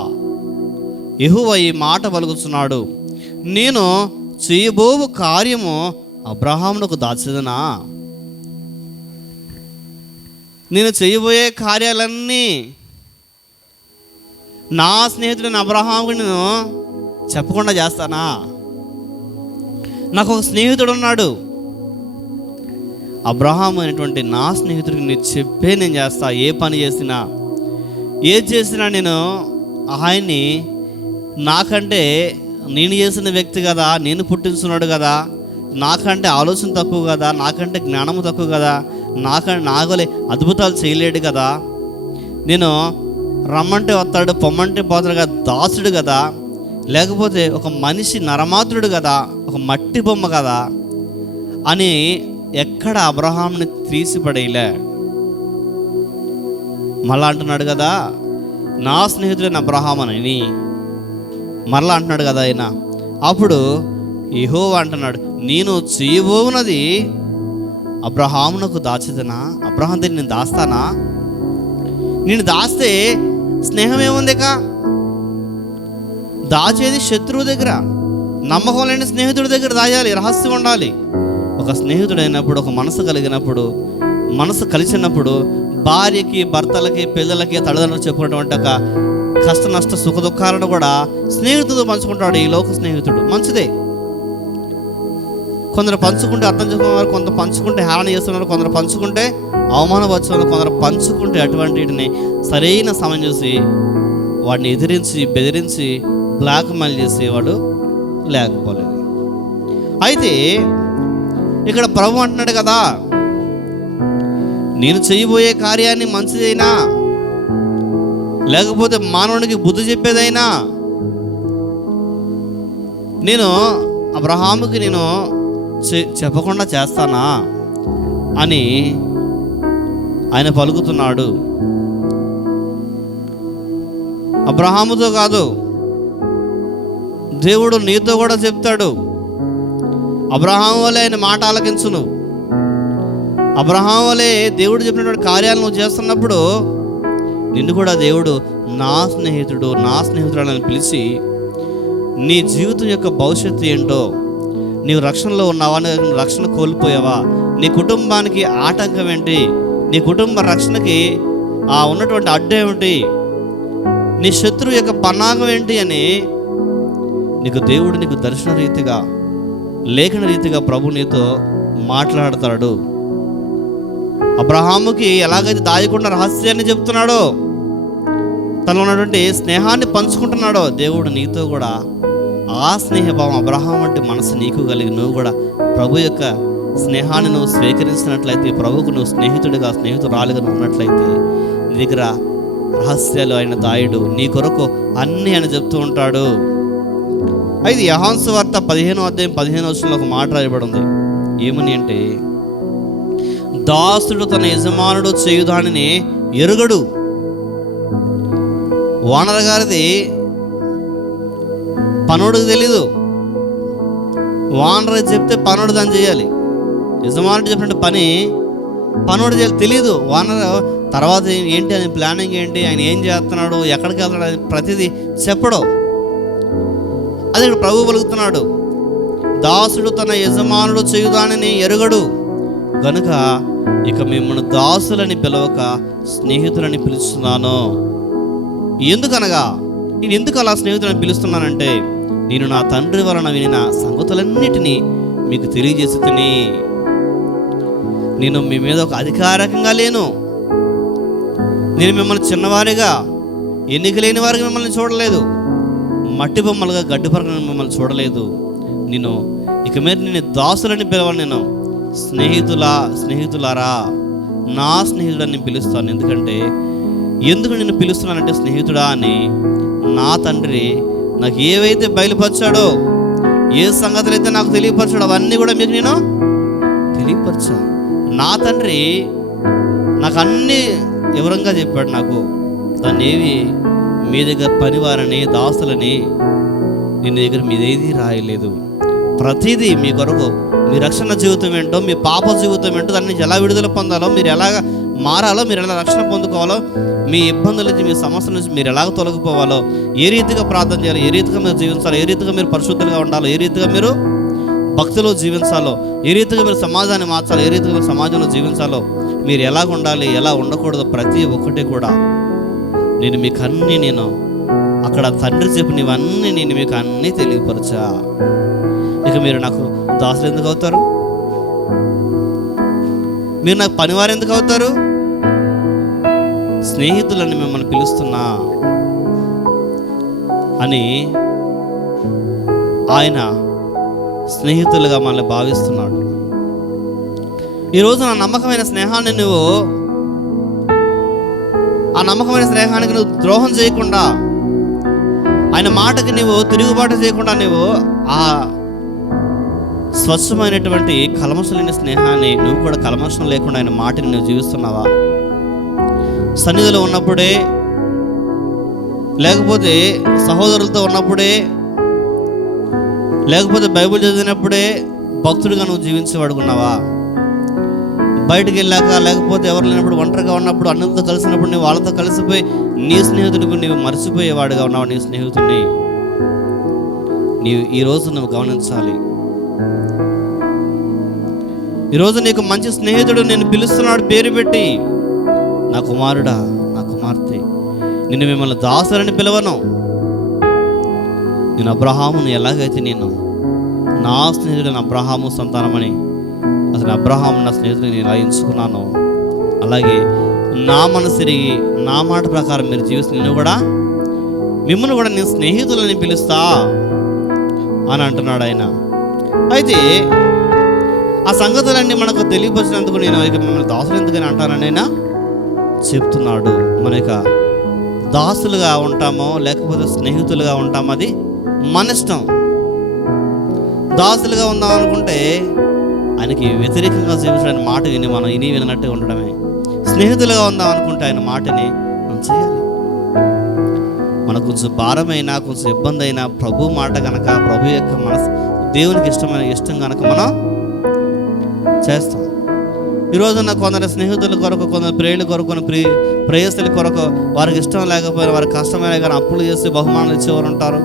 ఈ మాట పలుకుతున్నాడు, నేను చేయబోవు కార్యము అబ్రహామునకు దాచదనా? నేను చేయబోయే కార్యాలన్నీ నా స్నేహితుడిని అబ్రహాముకు నేను చెప్పకుండా చేస్తానా? నాకు ఒక స్నేహితుడు ఉన్నాడు, అబ్రహాము అనేటువంటి నా స్నేహితుడికి నేను చెప్పే నేను చేస్తా. ఏ పని చేసినా, ఏది చేసినా నేను ఆయన్ని, నాకంటే నేను చేసిన వ్యక్తి కదా, నేను పుట్టించున్నాడు కదా, నాకంటే ఆలోచన తక్కువ కదా, నాకంటే జ్ఞానము తక్కువ కదా, నాగలే అద్భుతాలు చేయలేడు కదా, నేను రమ్మంటే వస్తాడు, పొమ్మంటే పోతాడు కదా, దాసుడు కదా, లేకపోతే ఒక మనిషి నరమాత్రుడు కదా, ఒక మట్టి బొమ్మ కదా అని ఎక్కడ అబ్రహాంని తీసిపడేయలే. మళ్ళా అంటున్నాడు కదా, నా స్నేహితుడైన అబ్రహాము అని మరలా అంటున్నాడు కదా ఆయన. అప్పుడు యెహోవా అంటున్నాడు, నేను చేయబోవున్నది అబ్రహామునకు దాచిదనా? అబ్రహాం దగ్గర నేను దాస్తానా? నేను దాస్తే స్నేహం ఏముందిక? దాచేది శత్రువు దగ్గర. నమ్మకం లేని స్నేహితుడి దగ్గర దాయాలి, రహస్యం ఉండాలి. ఒక స్నేహితుడైనప్పుడు, ఒక మనసు కలిగినప్పుడు, మనసు కలిసినప్పుడు భార్యకి, భర్తలకి, పిల్లలకి, తల్లిదండ్రులు చెప్పుకున్నటువంటి ఒక కష్ట నష్ట సుఖ దుఃఖాలను కూడా స్నేహితుడు పంచుకుంటాడు. ఈ లోక స్నేహితుడు మంచిదే. కొందరు పంచుకుంటే అర్థం చేసుకున్నారు, కొందరు పంచుకుంటే హేళన చేస్తున్నారు, కొందరు పంచుకుంటే అవమానపరుచున్నారు, కొందరు పంచుకుంటే అటువంటి వీటిని సరైన సమయం చూసి వాడిని ఎదిరించి, బెదిరించి, బ్లాక్మెయిల్ చేసేవాడు లేకపోలేదు. అయితే ఇక్కడ ప్రభు అంటున్నాడు కదా, నేను చేయబోయే కార్యాన్ని మంచిదైనా, లేకపోతే మానవునికి బుద్ధి చెప్పేదైనా, నేను అబ్రహాముకి నేను చెప్పకుండా చేస్తానా అని ఆయన పలుకుతున్నాడు. అబ్రహాముతో కాదు, దేవుడు నీతో కూడా చెప్తాడు. అబ్రహాము వలె ఆయన మాట ఆలకించును. అబ్రహాము వలె దేవుడు చెప్పినటువంటి కార్యాలు నువ్వు చేస్తున్నప్పుడు నిన్ను కూడా దేవుడు నా స్నేహితుడు, నా స్నేహితురాలని పిలిచి నీ జీవితం యొక్క భవిష్యత్తు ఏంటో, నీవు రక్షణలో ఉన్నావా, రక్షణ కోల్పోయావా, నీ కుటుంబానికి ఆటంకం ఏంటి, నీ కుటుంబ రక్షణకి ఉన్నటువంటి అడ్డు ఏమిటి, నీ శత్రువు యొక్క పన్నాగం ఏంటి అని నీకు దేవుడు నీకు దర్శన రీతిగా, లేఖన రీతిగా ప్రభు నీతో మాట్లాడతాడు. అబ్రహాముకి ఎలాగైతే దాయకుండా రహస్యాన్ని చెప్తున్నాడో, తనలో ఉన్నటువంటి స్నేహాన్ని పంచుకుంటున్నాడో, దేవుడు నీతో కూడా ఆ స్నేహభావం, అబ్రహాం వంటి మనసు నీకు కలిగి నువ్వు కూడా ప్రభు యొక్క స్నేహాన్ని నువ్వు స్వీకరించినట్లయితే, ప్రభుకు నువ్వు స్నేహితుడిగా, స్నేహితురాలుగా నువ్వు ఉన్నట్లయితే నీ దగ్గర రహస్యాలు ఆయన దాయుడు నీ కొరకు అన్నీ అని చెప్తూ ఉంటాడు. అయితే యోహాను సువార్త 15వ అధ్యాయం 15వ వచనంలో ఒక మాట రాయబడి ఉంది. ఏమని అంటే, దాసుడు తన యజమానుడు చేయు దానిని ఎరుగడు. ఓనర్ గారిది పనుడికి తెలీదు. ఓనర్ చెప్తే పనుడు దాన్ని చేయాలి. యజమానుడు చెప్పినట్టు పని పనుడు చేయాలి, తెలీదు. ఓనర్ తర్వాత ఏంటి అని ప్లానింగ్ ఏంటి, ఆయన ఏం చేస్తున్నాడు, ఎక్కడికి వెళ్తున్నాడు అని ప్రతిదీ చెప్పడం. అది ఇక్కడ ప్రభు పలుకుతున్నాడు, దాసుడు తన యజమానుడు చేయుదానిని ఎరుగడు గనుక ఇక మిమ్మల్ని దాసులని పిలవక స్నేహితులని పిలుస్తున్నాను. ఎందుకనగా నేను ఎందుకు అలా స్నేహితులని పిలుస్తున్నానంటే, నేను నా తండ్రి వలన వినిన సంగతులన్నిటినీ మీకు తెలియజేసి తిని. నేను మీ మీద ఒక అధికారికంగా లేను. నేను మిమ్మల్ని చిన్నవారిగా, ఎన్నిక లేని వారికి మిమ్మల్ని చూడలేదు. మట్టి బొమ్మలుగా, గడ్డి పరకలను మిమ్మల్ని చూడలేదు. నేను ఇక మీద నేను దాసులని పిలవను. నేను స్నేహితులారా, నా స్నేహితుడని నేను పిలుస్తాను. ఎందుకు నేను పిలుస్తున్నానంటే, స్నేహితుడా అని నా తండ్రి నాకు ఏవైతే బయలుపరిచాడో, ఏ సంగతులు అయితే నాకు తెలియపరిచాడో అవన్నీ కూడా మీకు నేను తెలియపరచా. నా తండ్రి నాకు అన్నీ వివరంగా చెప్పాడు. నాకు దాన్ని ఏవి మీ దగ్గర పనివారని, దాసులని నేను దగ్గర మీదేది రాయలేదు. ప్రతిదీ మీ కొరకు, మీ రక్షణ జీవితం ఏంటో, మీ పాప జీవితం ఏంటో, దాని నుంచి ఎలా విడుదల పొందాలో, మీరు ఎలాగ మారాలో, మీరు ఎలా రక్షణ పొందుకోవాలో, మీ ఇబ్బందుల నుంచి, మీ సమస్యల నుంచి మీరు ఎలాగ తొలగిపోవాలో, ఏ రీతిగా ప్రార్థన చేయాలో, ఏ రీతిగా మీరు జీవించాలో, ఏ రీతిగా మీరు పరిశుద్ధులుగా ఉండాలో, ఏ రీతిగా మీరు భక్తిలో జీవించాలో, ఏ రీతిగా మీరు సమాజాన్ని మార్చాలో, ఏ రీతిగా మీరు సమాజంలో జీవించాలో, మీరు ఎలాగ ఉండాలి, ఎలా ఉండకూడదు, ప్రతి ఒక్కటి కూడా నేను మీకు అన్నీ, నేను అక్కడ తండ్రి చెప్పినవన్నీ నేను మీకు అన్నీ తెలియపరచా. ఇక మీరు నాకు దాసులు ఎందుకు అవుతారు? మీరు నాకు పనివారు ఎందుకు అవుతారు? స్నేహితులని మిమ్మల్ని పిలుస్తున్నా అని ఆయన స్నేహితులుగా మనల్ని భావిస్తున్నాడు. ఈరోజు నా నమ్మకమైన స్నేహాన్ని నువ్వు, ఆ నమ్మకమైన స్నేహానికి నువ్వు ద్రోహం చేయకుండా, ఆయన మాటకి నువ్వు తిరుగుబాటు చేయకుండా, నువ్వు ఆ స్వచ్ఛమైనటువంటి కల్మషం లేని స్నేహాన్ని నువ్వు కూడా కల్మషం లేకుండా ఆయన మాటని నువ్వు జీవిస్తున్నావా? సన్నిధిలో ఉన్నప్పుడే లేకపోతే సహోదరులతో ఉన్నప్పుడే, లేకపోతే బైబిల్ చదివినప్పుడే భక్తుడిగా నువ్వు జీవించేవాడుకున్నావా? బయటికి వెళ్ళాక, లేకపోతే ఎవరు లేనప్పుడు, ఒంటరిగా ఉన్నప్పుడు, అన్నిటితో కలిసినప్పుడు నువ్వు వాళ్ళతో కలిసిపోయి నీ స్నేహితుడికి నీవు మర్చిపోయేవాడుగా ఉన్నావు. నీ స్నేహితుడిని నీవు ఈరోజు నువ్వు గమనించాలి. ఈరోజు నీకు మంచి స్నేహితుడు నేను పిలుస్తున్నాడు పేరు పెట్టి, నా కుమారుడా, నా కుమార్తె, నేను మిమ్మల్ని దాసులని పిలవను. నేను అబ్రహామును ఎలాగైతే నేను నా స్నేహితుడైన అబ్రహాము సంతానమని, అసలు అబ్రహాము నా స్నేహితుడిని నేను ఎంచుకున్నాను, అలాగే నా మనసు తిరిగి నా మాట ప్రకారం మీరు జీవిస్తే మిమ్మల్ని కూడా నేను స్నేహితులని పిలుస్తా అని అంటున్నాడు ఆయన. అయితే ఆ సంగతులన్నీ మనకు తెలియపరిచినందుకు నేను ఇక మిమ్మల్ని దాసులు ఎందుకని అంటానని ఆయన చెప్తున్నాడు. మన ఇక దాసులుగా ఉంటామో లేకపోతే స్నేహితులుగా ఉంటామో అది మన ఇష్టం. దాసులుగా ఉందాం అనుకుంటే ఆయనకి వ్యతిరేకంగా జీవించడానికి మాట విని మనం వినట్టుగా ఉండడమే. స్నేహితులుగా ఉందాం అనుకుంటే ఆయన మాటని మనం చేయాలి. మనకు కొంచెం భారమైనా, కొంచెం ఇబ్బంది అయినా ప్రభు మాట కనుక, ప్రభు యొక్క మనసు దేవునికి ఇష్టం కనుక మనం చేస్తాం. ఈరోజున కొందరు స్నేహితుల కొరకు, కొందరు ప్రియుల కొరకు, కొన్ని ప్రేయస్తుల కొరకు వారికి ఇష్టం లేకపోయినా, వారికి కష్టమైన కానీ అప్పులు చేసి బహుమానాలు ఇచ్చేవారు ఉంటారు.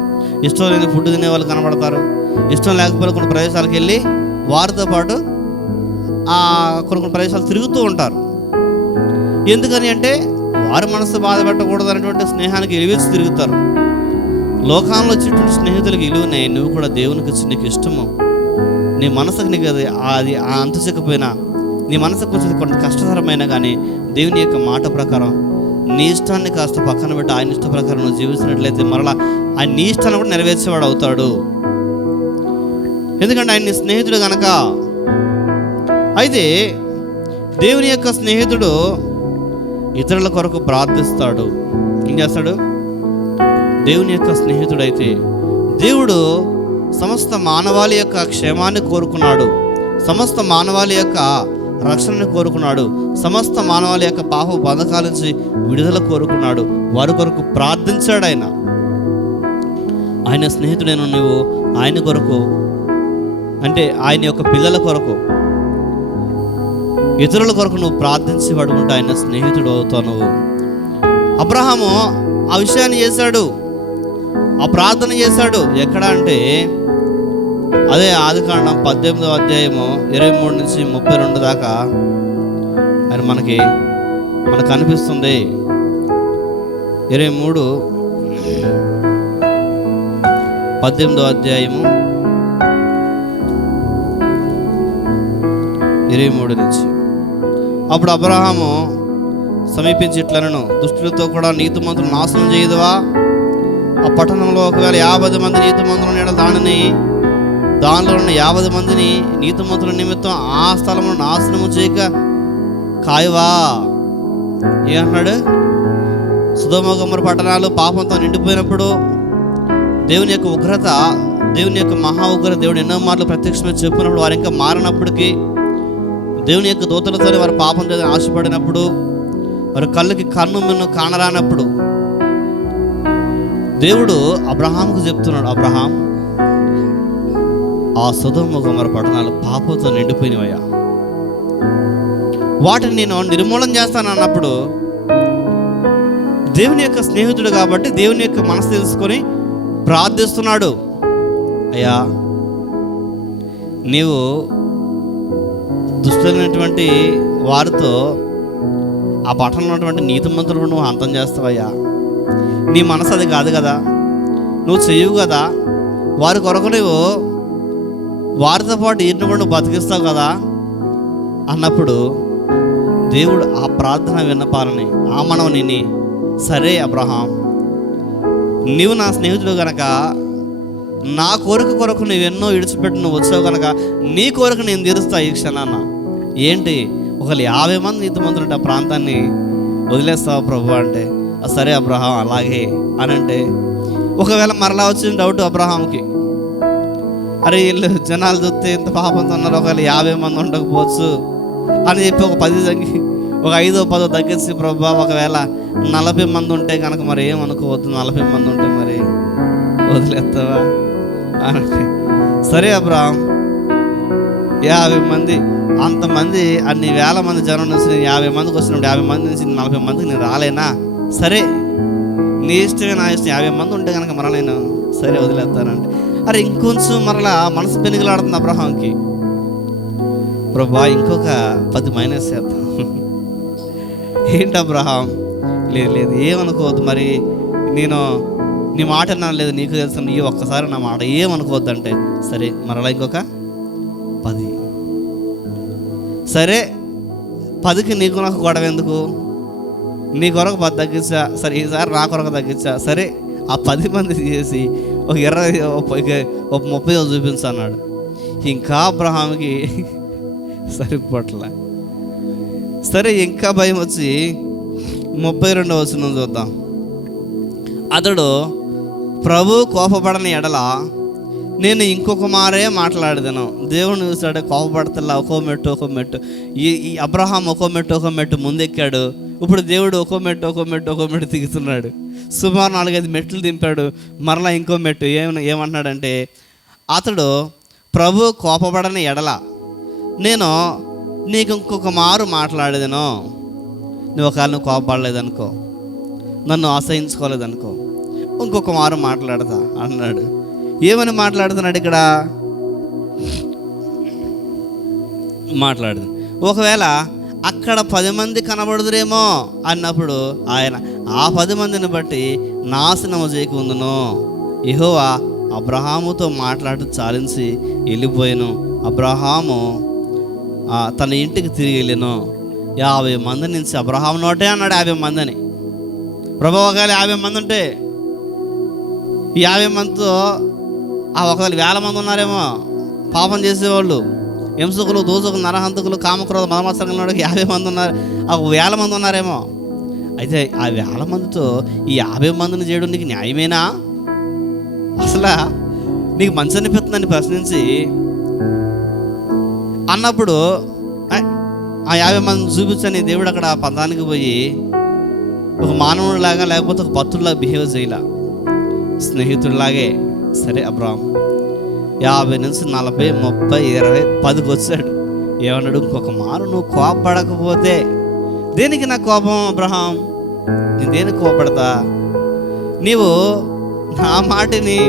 ఇష్టం లేని ఫుడ్ తినేవాళ్ళు కనబడతారు. ఇష్టం లేకపోయినా కొన్ని ప్రదేశాలకు వెళ్ళి వారితో పాటు కొన్ని ప్రదేశాలు తిరుగుతూ ఉంటారు. ఎందుకని అంటే వారి మనసు బాధ పెట్టకూడదు అనేటువంటి స్నేహానికి ఇలివిచ్చి తిరుగుతారు. లోకంలో వచ్చేటువంటి స్నేహితులకు ఇలువనే నువ్వు కూడా దేవునికి ఇచ్చి నీకు ఇష్టము, నీ మనసుకు నీకు అది అంతుచకపోయినా, నీ మనసుకు వచ్చేది కొంత కష్టతరమైనా కానీ దేవుని యొక్క మాట ప్రకారం నీ ఇష్టాన్ని కాస్త పక్కన పెట్టి ఆయన ఇష్ట ప్రకారం నువ్వు జీవించినట్లయితే మరలా ఆయన నీ ఇష్టాన్ని కూడా నెరవేర్చేవాడు అవుతాడు. ఎందుకంటే ఆయన నీ స్నేహితుడు కనుక. అయితే దేవుని యొక్క స్నేహితుడు ఇతరుల కొరకు ప్రార్థిస్తాడు. ఏం చేస్తాడు? దేవుని యొక్క స్నేహితుడైతే దేవుడు సమస్త మానవాళి యొక్క క్షేమాన్ని కోరుకున్నాడు, సమస్త మానవాళి యొక్క రక్షణను కోరుకున్నాడు, సమస్త మానవాళి యొక్క పాప బంధకాల నుంచి విడుదల కోరుకున్నాడు. వారి కొరకు ప్రార్థించాడు ఆయన. ఆయన స్నేహితుడైన నువ్వు ఆయన కొరకు, అంటే ఆయన యొక్క పిల్లల కొరకు, ఇతరుల కొరకు నువ్వు ప్రార్థించి పడుకుంటే ఆయన స్నేహితుడు అవుతావు నువ్వు. అబ్రహాము ఆ విషయాన్ని చేశాడు, ఆ ప్రార్థన చేశాడు. ఎక్కడ అంటే అదే ఆదికాండం 18వ అధ్యాయము 23 నుంచి 32 దాకా ఆయన మనకు అనిపిస్తుంది. 18వ అధ్యాయము 23 నుంచి. అప్పుడు అబ్రహాము సమీపించి ఇట్లనెను, దుష్టులతో కూడా నీతిమంతులను నాశనం చేయదువా? ఆ పట్టణంలో ఒకవేళ 50 మంది నీతిమంతులు ఉన్నాడు, దానిలో ఉన్న 50 మందిని నీతిమంతుల నిమిత్తం ఆ స్థలమును నాశనము చేయక కాయవా? ఏమన్నాడు? సొదొమ గొమొర్రా పట్టణాలు పాపంతో నిండిపోయినప్పుడు దేవుని యొక్క ఉగ్రత, దేవుని యొక్క మహా ఉగ్రత దేవుడు ఎన్నో మార్లు ప్రత్యక్షంగా చెప్పినప్పుడు, వారు ఇంకా మారినప్పటికీ, దేవుని యొక్క దూతలతో వారు పాపం చేయాలని ఆశపడినప్పుడు, వారి కళ్ళకి కన్ను మిన్ను కానరానప్పుడు దేవుడు అబ్రహాముకు చెప్తున్నాడు, అబ్రహాం, ఆ సొదొమ గొమొర్రా పట్టణాలు పాపంతో నిండిపోయినవయ్యా, వాటిని నేను నిర్మూలన చేస్తాను అన్నప్పుడు దేవుని యొక్క స్నేహితుడు కాబట్టి దేవుని యొక్క మనసు తెలుసుకొని ప్రార్థిస్తున్నాడు. అయ్యా, నీవు దుష్టులైనటువంటి వారితో ఆ పట్టణంలో ఉన్నటువంటి నీతిమంతులను నువ్వు అంతం చేస్తావయ్యా, నీ మనసు అది కాదు కదా, నువ్వు చెయ్యవు కదా, వారి కొరకు నువ్వు వారితో పాటు ఈయన్ని కూడా నువ్వు బతికిస్తావు కదా అన్నప్పుడు దేవుడు ఆ ప్రార్థన విన్నపాలని, ఆ మనవని, సరే అబ్రహాం, నీవు నా స్నేహితుడు కనుక నా కోరిక కొరకు నువ్వెన్నో విడిచిపెట్టి నువ్వు వచ్చావు కనుక నీ కోరిక నేను తీరుస్తా ఈ క్షణాన. ఏంటి, ఒకళ్ళు 50 మంది నీతిమంతులు ఆ ప్రాంతాన్ని వదిలేస్తావు ప్రభు అంటే, సరే అబ్రహాం అలాగే అని అంటే, ఒకవేళ మరలా వచ్చిన డౌట్ అబ్రహాంకి, అరే వీళ్ళు జనాలు చూస్తే ఇంత పాపంతో ఉన్నారు, ఒకవేళ 50 మంది ఉండకపోవచ్చు అని చెప్పి ఒక ఒక 5-10 తగ్గించి ప్రభా ఒకవేళ 40 మంది ఉంటే కనుక మరి ఏమనుకోవద్దు, 40 మంది ఉంటే మరి వదిలేస్తావా అని. సరే అబ్రహాం 50 మంది, అంతమంది అన్ని వేల మంది జనం నుంచి నేను 50 మందికి వచ్చినప్పుడు 50 మంది నుంచి 40 మందికి నేను రాలేనా? సరే నీ ఇష్టమే, నా ఇష్టం. 50 మంది ఉంటే కనుక మరలా నేను సరే వదిలేస్తానంటే, అరే ఇంకొంచెం మరలా మనసు పెనుగులాడుతుంది అబ్రహాంకి. ప్రభా ఇంకొక 10 మైనస్ చేద్దాం. ఏంటి అబ్రహాం? లేదు ఏమనుకోవద్దు, మరి నేను నీ మాట లేదు, నీకు తెలుసు, నీ ఒక్కసారి నా మాట ఏమనుకోవద్దు అంటే, సరే మరలా ఇంకొక 10. సరే 10కి నీకు నాకు గొడవ ఎందుకు, నీ కొరకు 10 తగ్గించా, సరే ఈసారి నా కొరకు తగ్గించా, సరే ఆ 10 మంది చేసి ఒక 20 ఒక 30 చూపించు అన్నాడు. ఇంకా అబ్రహాంకి సరిపోట్ల. సరే ఇంకా భయం వచ్చి 32వ వచనం చూద్దాం. అతడు ప్రభు కోపపడని ఎడల నేను ఇంకొక మారే మాట్లాడదాను. దేవుని చూసాడు, కోపపడతల్లా ఒక్కో మెట్టు. ఈ అబ్రహాం ఒక్కో మెట్టు ముందెక్కాడు. ఇప్పుడు దేవుడు ఒక్కో మెట్టు దిగుతున్నాడు. సుమారు 4-5 మెట్లు దింపాడు. మరలా ఇంకో మెట్టు. ఏమంటున్నాడంటే, అతడు ప్రభు కోపపడని ఎడల నేను నీకు ఇంకొక మారు మాట్లాడేదను. నువ్వు ఒకవేళ నువ్వు కోపపడలేదనుకో, నన్ను ఆశ్రయించుకోలేదనుకో, ఇంకొక మారు మాట్లాడతా అన్నాడు. ఏమని మాట్లాడుతున్నాడు ఇక్కడ? ఒకవేళ అక్కడ 10 మంది కనబడుదురేమో అన్నప్పుడు ఆయన ఆ 10 మందిని బట్టి నాశనము చేయకుందును. యెహోవా అబ్రహాముతో మాట్లాడి చాలించి వెళ్ళిపోయాను. అబ్రహాము తన ఇంటికి తిరిగి వెళ్ళాను. 50 మంది నుంచి అబ్రహాం నోటే అన్నాడు 50 మందిని. ప్రభు ఒకవేళ 50 మంది ఉంటే, ఈ 50 మందితో ఒకవేళ 1000 మంది ఉన్నారేమో పాపం చేసేవాళ్ళు, హింసకులు, దోషకులు, నరహంతకులు, కామక్రోధ, మదమత్సరంగా 50 మంది ఉన్నారు, 1000 మంది ఉన్నారేమో. అయితే ఆ 1000 మందితో ఈ 50 మందిని చేయడం నీకు న్యాయమేనా? అసలు నీకు మంచి అనిపిస్తుందని ప్రశ్నించి అన్నప్పుడు ఆ 50 మంది చూపించని దేవుడు అక్కడ పంతానికి పోయి ఒక మానవుడిలాగా లేకపోతే ఒక భక్తుడిలాగా బిహేవ్ చేయలా, స్నేహితుడిలాగే. సరే అబ్రహాం 50 నుంచి 40, 30, 20, 10కి వచ్చాడు. ఏమన్నాడు? ఇంకొక మారు నువ్వు కోపపడకపోతే. దేనికి నాకు కోపం అబ్రహాం? నేను దేనికి కోపడతా? నీవు నా మాటని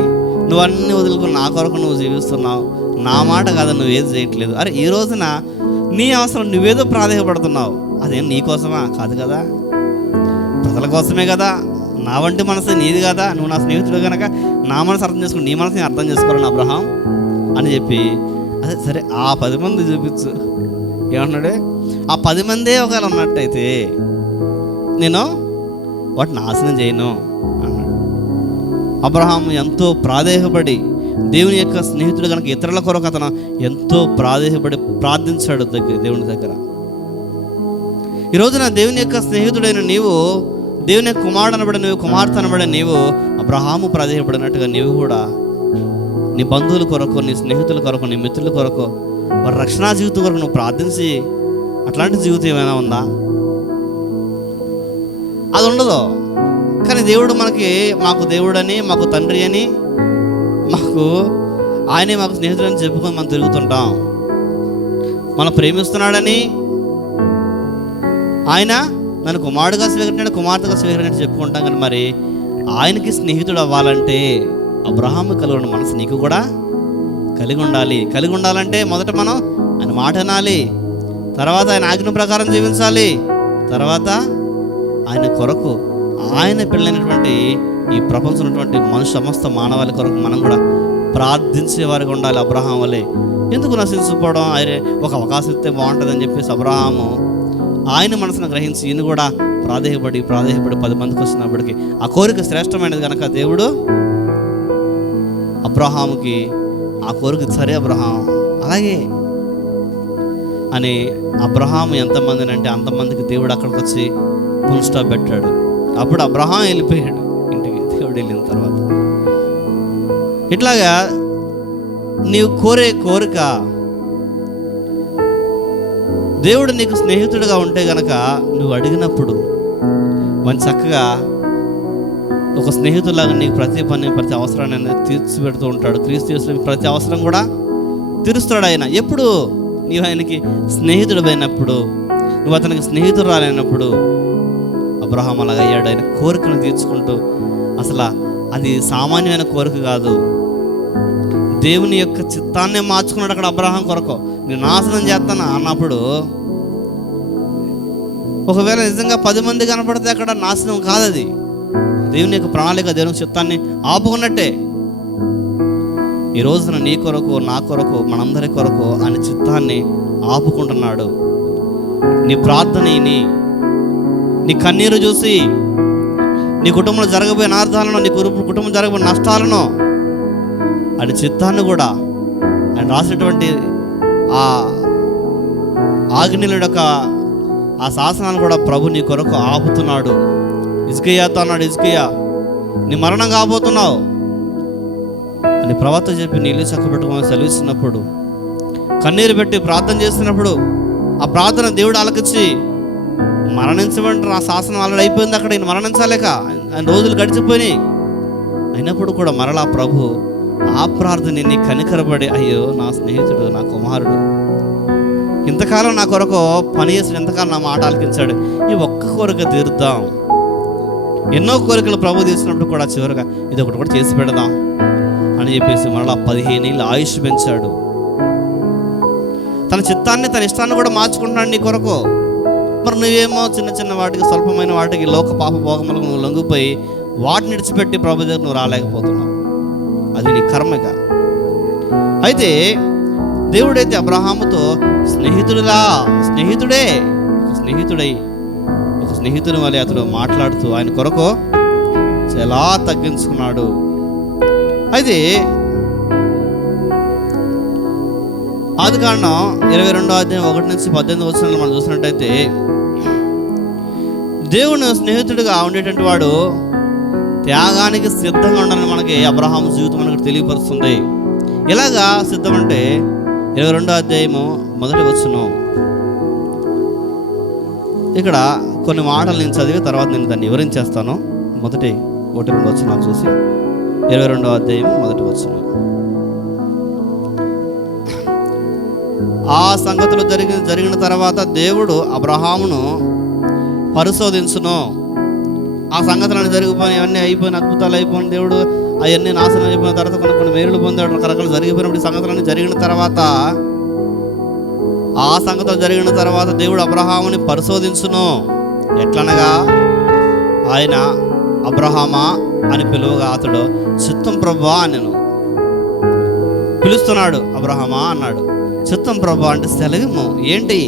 నువ్వు అన్నీ వదులుకుని నా కొరకు నువ్వు జీవిస్తున్నావు. నా మాట కాదా, నువ్వేది చేయట్లేదు. అరే ఈ రోజున నీ అవసరం నువ్వేదో ప్రాధాన్యపడుతున్నావు, అదేం నీ కోసమా? కాదు కదా, ప్రజల కోసమే కదా. నా వంటి మనసు నీది కదా, నువ్వు నా స్నేహితుడు కనుక నా మనసు అర్థం చేసుకుని నీ మనసుని అర్థం చేసుకోవాలని అబ్రహాం అని చెప్పి, అదే సరే ఆ 10 మంది చూపించు. ఏమన్నాడు? ఆ 10 మందే ఒకవేళ ఉన్నట్టయితే నేను వాటిని నాశనం చేయను అన్నాడు. అబ్రహాం ఎంతో ప్రాధేయపడి దేవుని యొక్క స్నేహితుడు కనుక ఇతరుల కొరకు అతను ఎంతో ప్రాధేయపడి ప్రార్థించాడు దేవుని దగ్గర. ఈ రోజున దేవుని యొక్క స్నేహితుడైన నీవు, దేవుని యొక్క కుమారుడు అనబడిన నీవు, కుమార్తె అనబడిన నీవు అబ్రహాము ప్రాధేయపడినట్టుగా నీవు కూడా నీ బంధువుల కొరకు, నీ స్నేహితుల కొరకు, నీ మిత్రుల కొరకు, వారి రక్షణా జీవితం కొరకు నువ్వు ప్రార్థించి అట్లాంటి జీవితం ఏమైనా ఉందా? అది ఉండదు. కానీ దేవుడు మాకు దేవుడని, మాకు తండ్రి అని, ఆయనే మాకు స్నేహితుడని చెప్పుకొని మనం తిరుగుతుంటాం. మనం ప్రేమిస్తున్నాడని, ఆయన నన్ను కుమారుడుగా స్వీకరించాడు, కుమార్తెగా స్వీకరించాడు చెప్పుకుంటాం. కానీ మరి ఆయనకి స్నేహితుడు అవ్వాలంటే అబ్రహాము కలిగి ఉన్న మనసు నీకు కూడా కలిగి ఉండాలి. కలిగి ఉండాలంటే మొదట మనం ఆయన మాట వినాలి, తర్వాత ఆయన ఆజ్ఞ ప్రకారం జీవించాలి, తర్వాత ఆయన కొరకు, ఆయన పిల్లలైనటువంటి ఈ ప్రపంచంలో ఉన్నటువంటి సమస్త మానవాళి కొరకు మనం కూడా ప్రార్థించే వారికి ఉండాలి. అబ్రహాం వలె ఎందుకు నశించుకోవడం, ఆయన ఒక అవకాశం ఇస్తే బాగుంటుందని చెప్పేసి అబ్రహాము ఆయన మనసును గ్రహించి ఈయన కూడా ప్రాధేయపడి 10 మందికి వచ్చినప్పటికీ ఆ కోరిక శ్రేష్టమైనది కనుక దేవుడు అబ్రహాముకి ఆ కోరిక, సరే అబ్రహాం అలాగే అని అబ్రహాము ఎంతమందిని అంటే అంతమందికి దేవుడు అక్కడికి వచ్చి ఫుల్ స్టాప్ పెట్టాడు. అప్పుడు అబ్రహాం వెళ్ళిపోయాడు ఇంటికి. దేవుడు వెళ్ళిన తర్వాత ఇట్లాగా నీవు కోరే కోరిక దేవుడు నీకు స్నేహితుడిగా ఉంటే గనక నువ్వు అడిగినప్పుడు మంచి చక్కగా ఒక స్నేహితులాగా నీకు ప్రతి పని, ప్రతి అవసరాన్ని అనేది తీర్చిపెడుతూ ఉంటాడు. క్రీస్తు యేసులో ప్రతి అవసరం కూడా తీరుస్తాడు ఆయన. ఎప్పుడు నీవు ఆయనకి స్నేహితుడు అయినప్పుడు, నువ్వు అతనికి స్నేహితురాలైనప్పుడు. అబ్రహాం అలాగ అయ్యాడు. ఆయన కోరికను తీర్చుకుంటూ, అసలు అది సామాన్యమైన కోరిక కాదు, దేవుని యొక్క చిత్తాన్నే మార్చుకున్నాడు అక్కడ అబ్రహాం కొరకు. నేను నాశనం చేస్తాను అన్నప్పుడు, ఒకవేళ నిజంగా 10 మంది కనపడితే అక్కడ నాశనం కాదు, అది దేవుని యొక్క ప్రణాళిక, దేవుని చిత్తాన్ని ఆపుకున్నట్టే. ఈ రోజున నీ కొరకు, నా కొరకు, మనందరి కొరకు ఆయన చిత్తాన్ని ఆపుకుంటున్నాడు. నీ ప్రార్థనని, నీ కన్నీరు చూసి, నీ కుటుంబంలో జరగబోయే అనార్థాలను, నీ కుటుంబం జరగబోయే నష్టాలను, ఆయన చిత్తాన్ని కూడా, ఆయన రాసినటువంటి ఆ ఆజ్ఞల యొక్క ఆ శాసనాన్ని కూడా ప్రభు నీ కొరకు ఆపుతున్నాడు. హిజ్కియాతో అన్నాడు, హిజ్కియా నీ మరణం కాబోతున్నావు అని ప్రవక్త చెప్పి నీ ఇల్లు చక్కబెట్టుకోమని సెలవిస్తున్నప్పుడు, కన్నీరు పెట్టి ప్రార్థన చేస్తున్నప్పుడు, ఆ ప్రార్థన దేవుడు ఆలకించి మరణించమంటారు. ఆ శాసనం ఆల్రెడీ అయిపోయింది అక్కడ, ఈయన మరణించలేక ఆయన రోజులు గడిచిపోయినాయి. అయినప్పుడు కూడా మరలా ప్రభు ఆ ప్రార్థనని కనికరపడి, అయ్యో నా స్నేహితుడు, నా కుమారుడు ఇంతకాలం నా కొరకు పని చేసాడు, ఎంతకాలం నా మాట ఆలకించాడు, ఈ ఒక్క కోరిక తీరుద్దాం. ఎన్నో కోరికలు ప్రభు తీసినప్పుడు కూడా చివరిగా ఇది ఒకటి కూడా చేసి పెడదాం అని చెప్పేసి మరలా 15 ఏళ్ళు ఆయుష్ పెంచాడు. తన చిత్తాన్ని, తన ఇష్టాన్ని కూడా మార్చుకుంటున్నాడు నీ కొరకు. మరి నువ్వేమో చిన్న చిన్న వాటికి, స్వల్పమైన వాటికి, లోక పాప భోగములకు నువ్వు లొంగిపోయి వాటిని విడిచిపెట్టి ప్రభు దగ్గర నువ్వు రాలేకపోతున్నావు. అది నీ కర్మగా. అయితే దేవుడైతే అబ్రహాముతో స్నేహితుడే ఒక స్నేహితుని వలె అతడు మాట్లాడుతూ ఆయన కొరకు చాలా తగ్గించుకున్నాడు. అయితే ఆదికాండం 22వ అధ్యాయం 1 నుంచి 18 వచనాలు మనం చూసినట్టయితే, దేవుని స్నేహితుడిగా ఉండేటువంటి వాడు త్యాగానికి సిద్ధంగా ఉండాలని మనకి అబ్రహాము జీవితం మనకు తెలియపరుస్తుంది. ఎలాగా సిద్ధం అంటే 22వ అధ్యాయము 1వ వచనం. ఇక్కడ కొన్ని మాటలు నేను చదివి తర్వాత నేను దాన్ని వివరించేస్తాను. 1, 2 వచనాలు చూసి 22వ అధ్యాయం 1వ వచనం. ఆ సంగతులు జరిగిన తర్వాత దేవుడు అబ్రహామును పరిశోధించును. ఆ సంగతులన్నీ జరిగిపోయి, అవన్నీ అయిపోయిన, అద్భుతాలు అయిపోయిన, దేవుడు అవన్నీ నాశనం అయిపోయిన తర్వాత కొన్ని మేలులు పొందాడు, రకరకాలు జరిగిపోయినప్పుడు ఈ సంగతులన్నీ జరిగిన తర్వాత, ఆ సంగతులు జరిగిన తర్వాత దేవుడు అబ్రహాముని పరిశోధించును. ఎట్లనగా ఆయన అబ్రహామా అని పిలువగా అతడు చిత్తం ప్రభువా అని పిలుస్తున్నాడు. అబ్రహామా అన్నాడు. చిత్తం ప్రభువా అంటే సెలవు ఏంటి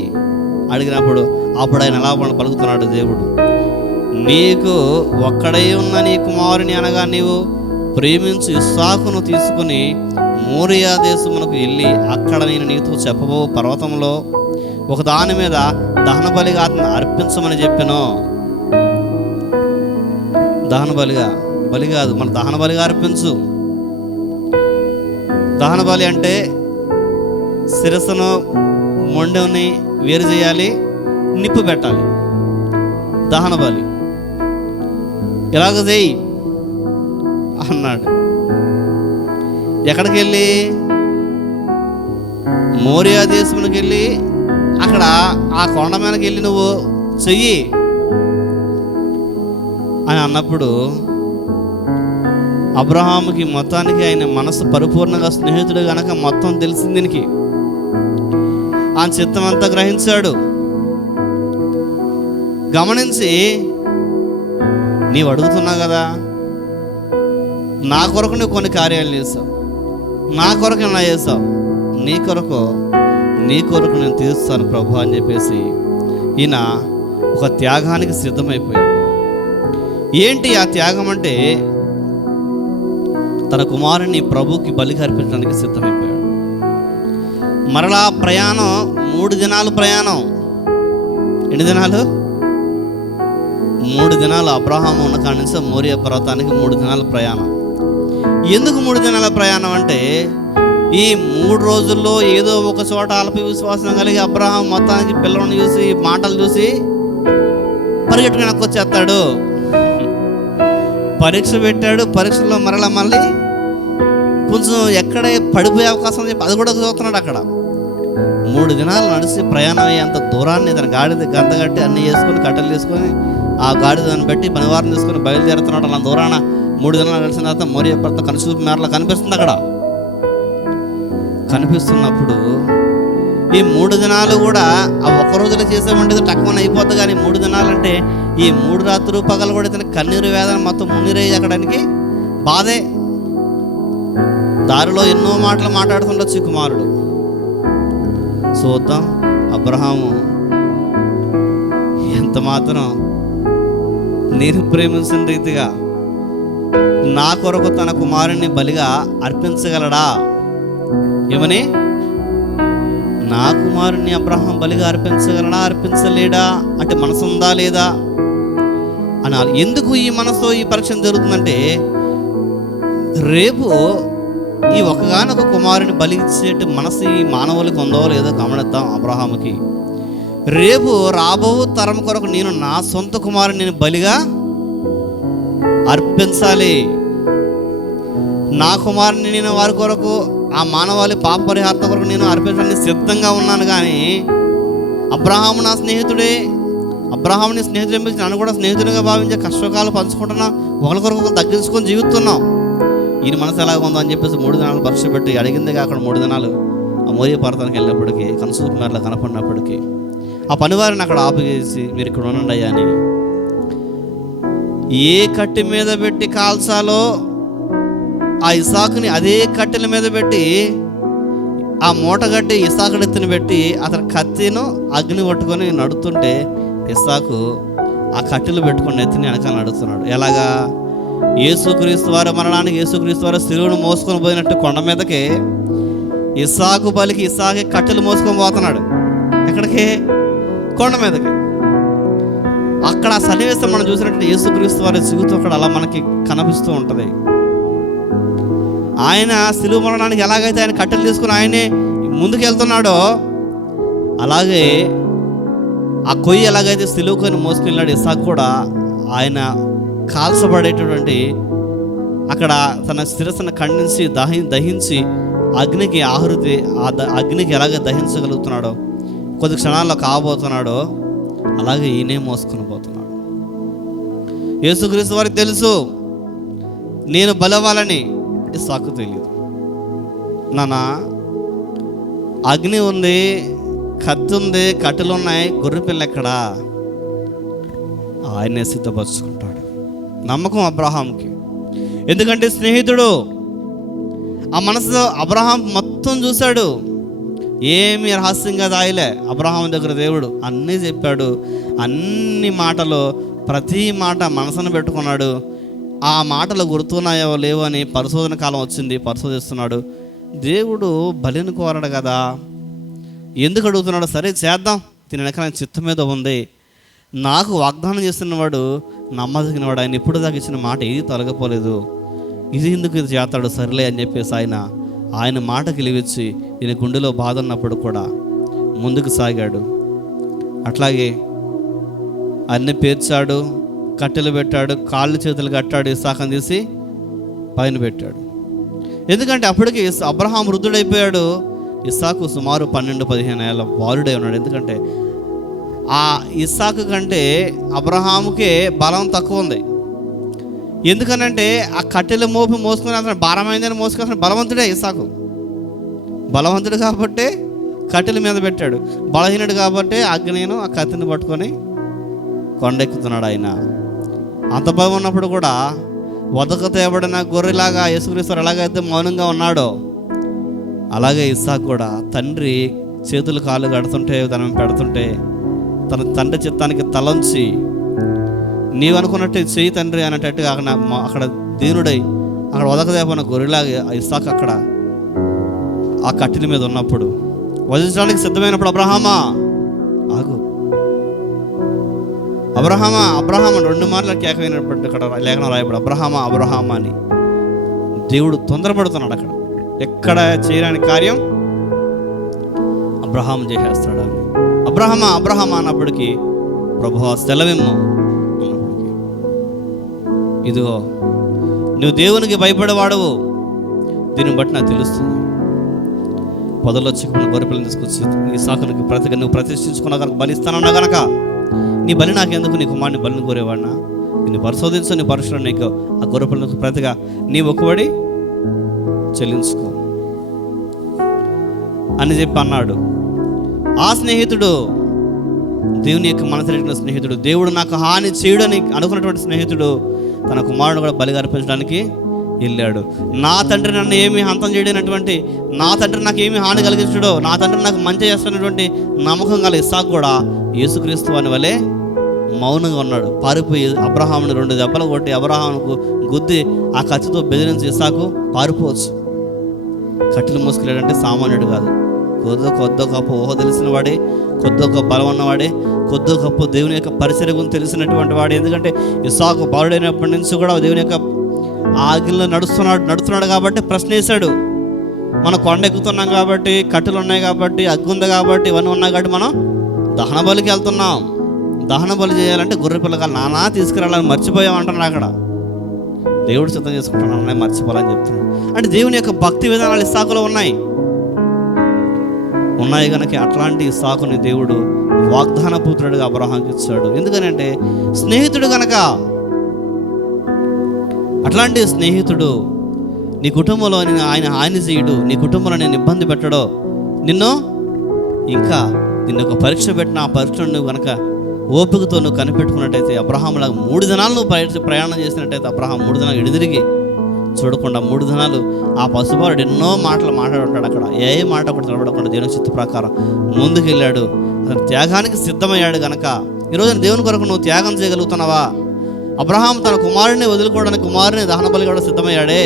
అడిగినప్పుడు అప్పుడు ఆయన ఎలా పలుకుతున్నాడు, దేవుడు నీకు ఒక్కడై ఉన్న నీ కుమారుని అనగా నీవు ప్రేమించి ఇస్సాకును తీసుకుని మోరియా దేశమునకు వెళ్ళి అక్కడ నేను నీతో చెప్పబో పర్వతంలో ఒక దాని మీద దహన బలిగా అతను అర్పించమని చెప్పాను. దహన బలి కాదు, మన దహన బలిగా అర్పించు. దహన బలి అంటే శిరస్సును మొండెని వేరు చేయాలి, నిప్పు పెట్టాలి. దహన బలి ఎలాగ చేయి అన్నాడు. ఎక్కడికి వెళ్ళి? మోరియా దేశమునికి వెళ్ళి అక్కడ ఆ కొండ మీదకి వెళ్ళి నువ్వు చెయ్యి అని అన్నప్పుడు అబ్రహాముకి మొత్తానికి ఆయన మనసు పరిపూర్ణంగా స్నేహితుడు కనుక మొత్తం తెలిసింది. దీనికి ఆ చిత్తం అంతా గ్రహించాడు. గమనించి, నీవు అడుగుతున్నావు కదా, నా కొరకు నువ్వు కొన్ని కార్యాలు చేసావు, నా కొరకు ఎలా చేసావు, నీ కొరకు నేను తీరుస్తాను ప్రభు అని చెప్పేసి ఈయన ఒక త్యాగానికి సిద్ధమైపోయాడు. ఏంటి ఆ త్యాగం అంటే? తన కుమారుని ప్రభుకి బలిగా అర్పించడానికి సిద్ధమైపోయాడు. మరలా ప్రయాణం 3 దినాలు ప్రయాణం. ఎన్ని దినాలు? 3 దినాలు. అబ్రహాము ఉన్న కాడి నుంచి మోరియా పర్వతానికి 3 దినాల ప్రయాణం. ఎందుకు 3 దినాల ప్రయాణం అంటే ఈ 3 రోజుల్లో ఏదో ఒక చోట అల్ప విశ్వాసం కలిగి అబ్రహాం మొత్తానికి పిల్లలను చూసి మాటలు చూసి పరిగెట్టుకుని వెనక్కి వచ్చేస్తాడు. పరీక్ష పెట్టాడు, పరీక్షలో మళ్ళీ కొంచెం ఎక్కడే పడిపోయే అవకాశం చెప్పి అది కూడా చూస్తున్నాడు. అక్కడ 3 దినాలు నడిచి ప్రయాణం అయ్యేంత దూరాన్ని తన గాడిద గంత కట్టి అన్నీ చేసుకొని కట్టెలు తీసుకొని ఆ గాడిదని బట్టి పనివారం తీసుకొని బయలుదేరుతున్నాడు. అలా దూరాన 3 దినాలు నడిచిన తర్వాత మోరియా పర్వతం కనుచూపు మేరలా కనిపిస్తుంది. అక్కడ కనిపిస్తున్నప్పుడు ఈ 3 దినాలు కూడా ఆ ఒక్క రోజులో చేసేవంటిది తక్కువ అయిపోద్ది. కానీ 3 దినాలు అంటే ఈ 3 రాత్రులు పగలు కూడా ఇతను కన్నీరు వేదన మొత్తం మున్నీరయ్యి అక్కడానికి బాధే. దారిలో ఎన్నో మాటలు మాట్లాడుతుండొచ్చు కుమారుడు. చూద్దాం అబ్రహాము ఎంత మాత్రం నేను ప్రేమించిన రీతిగా నా కొరకు తన కుమారుణ్ణి బలిగా అర్పించగలడా? ఏమని? నా కుమారుణ్ణి అబ్రహాం బలిగా అర్పించగలడా, అర్పించలేడా అంటే మనసు ఉందా లేదా అనాలి. ఎందుకు ఈ మనసు ఈ పరీక్ష జరుగుతుందంటే రేపు ఈ ఒకగానొక కుమారుని బలిచ్చేటి మనసు ఈ మానవులకి ఉందో లేదో గమనిద్దాం. అబ్రహాముకి రేపు రాబో తరం కొరకు నేను నా సొంత కుమారుని నేను బలిగా అర్పించాలి. నా కుమారుని నేను వారి కొరకు ఆ మానవాళి పాప పరిహారం కొరకు నేను అర్పించడానికి సిద్ధంగా ఉన్నాను. కానీ అబ్రహాము నా స్నేహితుడే, అబ్రహాముని స్నేహితుడు పిలిచి నన్ను కూడా స్నేహితుడిగా భావించే కష్టకాలు పంచుకుంటున్నా, ఒకరికొరకు తగ్గించుకొని జీవిస్తున్నాం. ఈయన మనసు ఎలాగ ఉందో అని చెప్పేసి 3 దినాలు పరీక్ష పెట్టి అడిగింది కాక 3 దినాలు ఆ మోరియా పర్వతానికి వెళ్ళినప్పటికీ కనుసూపు మేరలా కనపడినప్పటికీ ఆ పనివారిని అక్కడ ఆపుచేసి మీరు ఇక్కడ ఉండండి అయ్యా అని ఏ కట్టె మీద పెట్టి కాల్చాలో ఆ ఇసాకుని అదే కట్టెల మీద పెట్టి ఆ మూట కట్టి ఇసాకుడు ఎత్తుని పెట్టి అతని కత్తిను అగ్ని పట్టుకొని నడుతుంటే ఇసాకు ఆ కట్టెలు పెట్టుకొని ఎత్తిని వెనకాల నడుస్తున్నాడు. ఎలాగా? యేసుక్రీస్తు వారి మరణానికి యేసుక్రీస్తు వారి శిలువను మోసుకొని పోయినట్టు కొండ మీదకి ఇసాకు బలికి ఇసాకి కట్టెలు మోసుకొని పోతున్నాడు. ఎక్కడికి? కొండ మీదకి. అక్కడ ఆ సన్నివేశం మనం చూసినట్టు యేసుక్రీస్తు వారి జీవితం అక్కడ అలా మనకి కనిపిస్తూ ఉంటుంది. ఆయన శిలువ మరణానికి ఎలాగైతే ఆయన కట్టెలు తీసుకుని ఆయనే ముందుకు వెళ్తున్నాడో అలాగే ఆ కొయ్యి ఎలాగైతే సిలువకొని మోసుకెళ్ళాడు ఇసాకు కూడా ఆయన కాల్చబడేటటువంటి అక్కడ తన శిరస్సును ఖండించి దహించి అగ్నికి ఆహుతి అగ్నికి ఎలాగ దహించగలుగుతున్నాడో కొద్ది క్షణాల్లో కాబోతున్నాడో అలాగే ఈయనే మోసుకొని పోతున్నాడు. యేసుక్రీస్తు వారికి తెలుసు నేను బలవాలని, ఇసాకు తెలియదు. నానా అగ్ని ఉంది, కత్తి ఉంది, కట్టెలు ఉన్నాయి, గొర్రె పిల్ల ఎక్కడా? ఆయనే సిద్ధపరుచుకుంటాడు. నమ్మకం అబ్రహాంకి. ఎందుకంటే స్నేహితుడు. ఆ మనసులో అబ్రహాం మొత్తం చూశాడు. ఏమి రహస్యంగా దాయలే. అబ్రహాం దగ్గర దేవుడు అన్నీ చెప్పాడు. అన్ని మాటలు ప్రతి మాట మనసును పెట్టుకున్నాడు. ఆ మాటలు గుర్తున్నాయో లేవో అని పరిశోధన కాలం వచ్చింది, పరిశోధిస్తున్నాడు. దేవుడు బలిని కోరడు కదా, ఎందుకు అడుగుతున్నాడు? సరే చేద్దాం, తిన వెనక చిత్తం మీద ఉంది. నాకు వాగ్దానం చేస్తున్నవాడు నమ్మదగినవాడు, ఆయన ఇప్పుడు దాకా ఇచ్చిన మాట ఏది తొలగిపోలేదు, ఇది ఎందుకు ఇది చేస్తాడు, సరేలే అని చెప్పేసి ఆయన మాటకి లివిచ్చి ఈయన గుండెలో బాధ ఉన్నప్పుడు కూడా ముందుకు సాగాడు. అట్లాగే అన్ని పేర్చాడు, కట్టెలు పెట్టాడు, కాళ్ళు చేతులు కట్టాడు, ఇస్సాకుని తీసి పైన పెట్టాడు. ఎందుకంటే అప్పటికి అబ్రహాం వృద్ధుడైపోయాడు. ఇస్సాకు సుమారు 12-15 ఏళ్ళ బాలుడై ఉన్నాడు. ఎందుకంటే ఆ ఇస్సాకు కంటే అబ్రహాముకే బలం తక్కువ ఉంది. ఎందుకనంటే ఆ కట్టెల మోసుకొని అతను భారమైందని మోసుకొని బలవంతుడే ఇస్సాకు. బలవంతుడు కాబట్టి కట్టెల మీద పెట్టాడు, బలహీనుడు కాబట్టి అగ్నిను ఆ కత్తిని పట్టుకొని కొండెక్కుతున్నాడు. ఆయన అంత బలం ఉన్నప్పుడు కూడా వదక తేబడిన గొర్రెలాగా యేసుక్రీస్తు ఎలాగైతే మౌనంగా ఉన్నాడో అలాగే ఇస్సాకు కూడా తండ్రి చేతులు కాళ్ళు కడుతుంటే దాని పెడుతుంటే తన తండ్రి చిత్తానికి తలంచి నీవు అనుకున్నట్టు చెయ్యి తండ్రి అనేటట్టుగా అక్కడ దీనుడై అక్కడ వదకదేపన గొర్రెలాగా ఇస్సాకు అక్కడ ఆ కట్టెల మీద ఉన్నప్పుడు వధించడానికి సిద్ధమైనప్పుడు అబ్రహామా ఆగు, అబ్రహామా 2 మార్లు కేకమైనప్పుడు అక్కడ లేఖనం రాయబడి అబ్రహామా అని దేవుడు తొందరపడుతున్నాడు. అక్కడ ఎక్కడ చేయని కార్యం అబ్రహాం చేసేస్తాడు. అబ్రహమా అన్నప్పటికీ ప్రభువా సెలవిమ్ము అన్నప్పటికీ, ఇదిగో నువ్వు దేవునికి భయపడేవాడవు, దీన్ని బట్టి నాకు తెలుస్తుంది. పొదలో చిక్కుకున్న గొర్రెపిల్లని తీసుకొచ్చి ఈ సాకునికి ప్రతిగా నువ్వు ప్రతిష్ఠించుకున్న కనుక బలిస్తానన్నా కనుక నీ బలి నాకెందుకు, నీ కుమారుని బలిని కోరేవాడినా, నిన్ను పరిశోధించు, నీ పరుషులను నీకు ఆ గొర్రెపిల్లకు ప్రతిగా నీ ఒక్కబడి చెల్లించుకో అని చెప్పి అన్నాడు. ఆ స్నేహితుడు దేవుని యొక్క మనసెరిగిన స్నేహితుడు, దేవుడు నాకు హాని చేయడని అనుకున్నటువంటి స్నేహితుడు తన కుమారుడు కూడా బలిగా అర్పించడానికి వెళ్ళాడు. నా తండ్రి నన్ను ఏమి హంతం చేయడైనటువంటి, నా తండ్రి నాకు ఏమి హాని కలిగించడో, నా తండ్రి నాకు మంచి చేస్తున్నటువంటి నమ్మకం గల ఇస్సాకు కూడా యేసుక్రీస్తు అని వలె మౌనంగా ఉన్నాడు. పారిపోయి అబ్రహాముని 2 దెబ్బలు కొట్టి అబ్రహాముకు గుద్ది ఆ కత్తితో బెదిరించి ఇస్సాకు పారిపోవచ్చు. కట్టెలు మోసుకెళ్ళాడంటే సామాన్యుడు కాదు. కొద్దో గొప్ప ఊహ తెలిసిన వాడే, కొద్దో గొప్ప బలం ఉన్నవాడే, కొద్దో గొప్ప దేవుని యొక్క పరిసర గురించి తెలిసినటువంటి వాడే. ఎందుకంటే ఇస్సాకు బాలుడైనప్పటి నుంచి కూడా దేవుని యొక్క ఆజ్ఞలో నడుస్తున్నాడు కాబట్టి ప్రశ్న వేశాడు. మనం కొండ ఎక్కుతున్నాం కాబట్టి, కట్టెలు ఉన్నాయి కాబట్టి, అగ్గి ఉంది కాబట్టి, ఇవన్నీ ఉన్నాయి కాబట్టి మనం దహన బలికి వెళ్తున్నాం. దహన బలి చేయాలంటే గొర్రె పిల్లకాయలు నానా తీసుకురాలని మర్చిపోయామంటున్నాడు. అక్కడ దేవుడు సిద్ధం చేసుకుంటున్నాను మర్చిపోవాలని చెప్తున్నాడు. అంటే దేవుని యొక్క భక్తి విధానాలు ఇస్సాకులో ఉన్నాయి కనుక అట్లాంటి ఇస్సాకుని దేవుడు వాగ్దాన పుత్రుడిగా అబ్రహాంకి ఇచ్చాడు. ఎందుకనంటే స్నేహితుడు కనుక. అట్లాంటి స్నేహితుడు నీ కుటుంబంలో ఆయన హాని చేయడు, నీ కుటుంబంలో నేను ఇబ్బంది పెట్టడో, నిన్ను ఒక పరీక్ష పెట్టిన ఆ పరీక్షను నువ్వు కనుక ఓపికతో నువ్వు కనిపెట్టుకున్నట్టయితే, అబ్రహాంలాగా 3 దినాలు నువ్వు ప్రయాణం చేసినట్టయితే, అబ్రహాం 3 దినాలు ఎడిదిరిగి చూడకుండా 3 దినాలు ఆ పశుబాలుడు ఎన్నో మాటలు మాట్లాడుంటాడు. అక్కడ ఏ మాట కూడా నిలబడకుండా దేవుని చిత్త ప్రకారం ముందుకు వెళ్ళాడు. అతను త్యాగానికి సిద్ధమయ్యాడు కనుక ఈరోజు దేవుని కొరకు నువ్వు త్యాగం చేయగలుగుతున్నావా? అబ్రహాం తన కుమారుని వదులుకోవడానికి కుమారుని దహన బలిగా కూడా సిద్ధమయ్యాడే.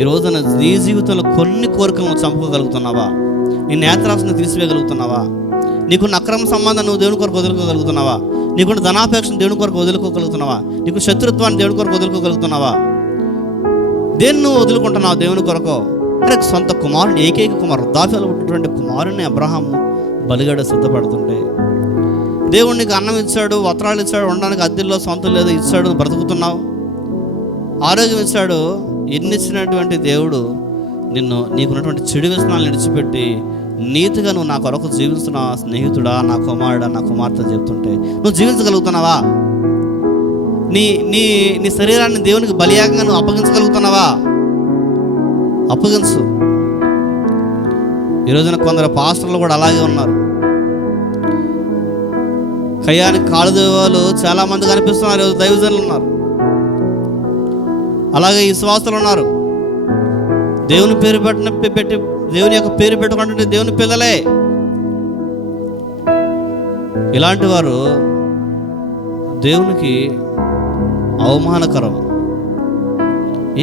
ఈ రోజున నీ జీవితంలో కొన్ని కోరికలను చంపుకోగలుగుతున్నావా? నీ నేత్రాశను తీసివేయగలుగుతున్నావా? నీకున్న అక్రమ సంబంధం నువ్వు దేవుని కొరకు వదులుకోగలుగుతున్నావా? నీకున్న ధనాపేక్షను దేవుని కొరకు వదులుకోగలుగుతున్నావా? నీకు శత్రుత్వాన్ని దేవుని కొరకు వదులుకోగలుగుతున్నావా? దేన్ని నువ్వు వదులుకుంటున్నావు దేవుని కొరకు? అంటే సొంత కుమారుని, ఏకైక కుమారు, వృద్ధాప్యంలో ఉన్నటువంటి కుమారుని అబ్రహాము బలిగడ సిద్ధపడుతుంటే, దేవుడు నీకు అన్నం ఇచ్చాడు, వస్త్రాలు ఇచ్చాడు, ఉండడానికి అద్దెల్లో సొంతం లేదు ఇచ్చాడు, బ్రతుకుతున్నావు, ఆరోగ్యం ఇచ్చాడు. ఎన్ని ఇచ్చినటువంటి దేవుడు నీకున్నటువంటి చెడు వ్యసనాలను విడిచిపెట్టి నీతిగా నువ్వు నా కొరకు జీవిస్తున్నావా? స్నేహితుడా, నా కుమారుడా, నా కుమార్తె చెప్తుంటే నువ్వు జీవించగలుగుతున్నావా? నీ శరీరాన్ని దేవునికి బలియాగంగా నువ్వు అప్పగించగలుగుతున్నావా? అప్పగించు. ఈరోజున కొందరు పాస్టర్లు కూడా అలాగే ఉన్నారు. కయ్యానికి కాళ్ళు దేవాలు చాలా మంది కనిపిస్తున్నారు. ఈరోజు దైవజనులు ఉన్నారు, అలాగే విశ్వాసులు ఉన్నారు. దేవుని పేరు పెట్టి దేవుని యొక్క పేరు పెట్టుకుంటుంటే దేవుని పిల్లలే. ఇలాంటి వారు దేవునికి అవమానకరం.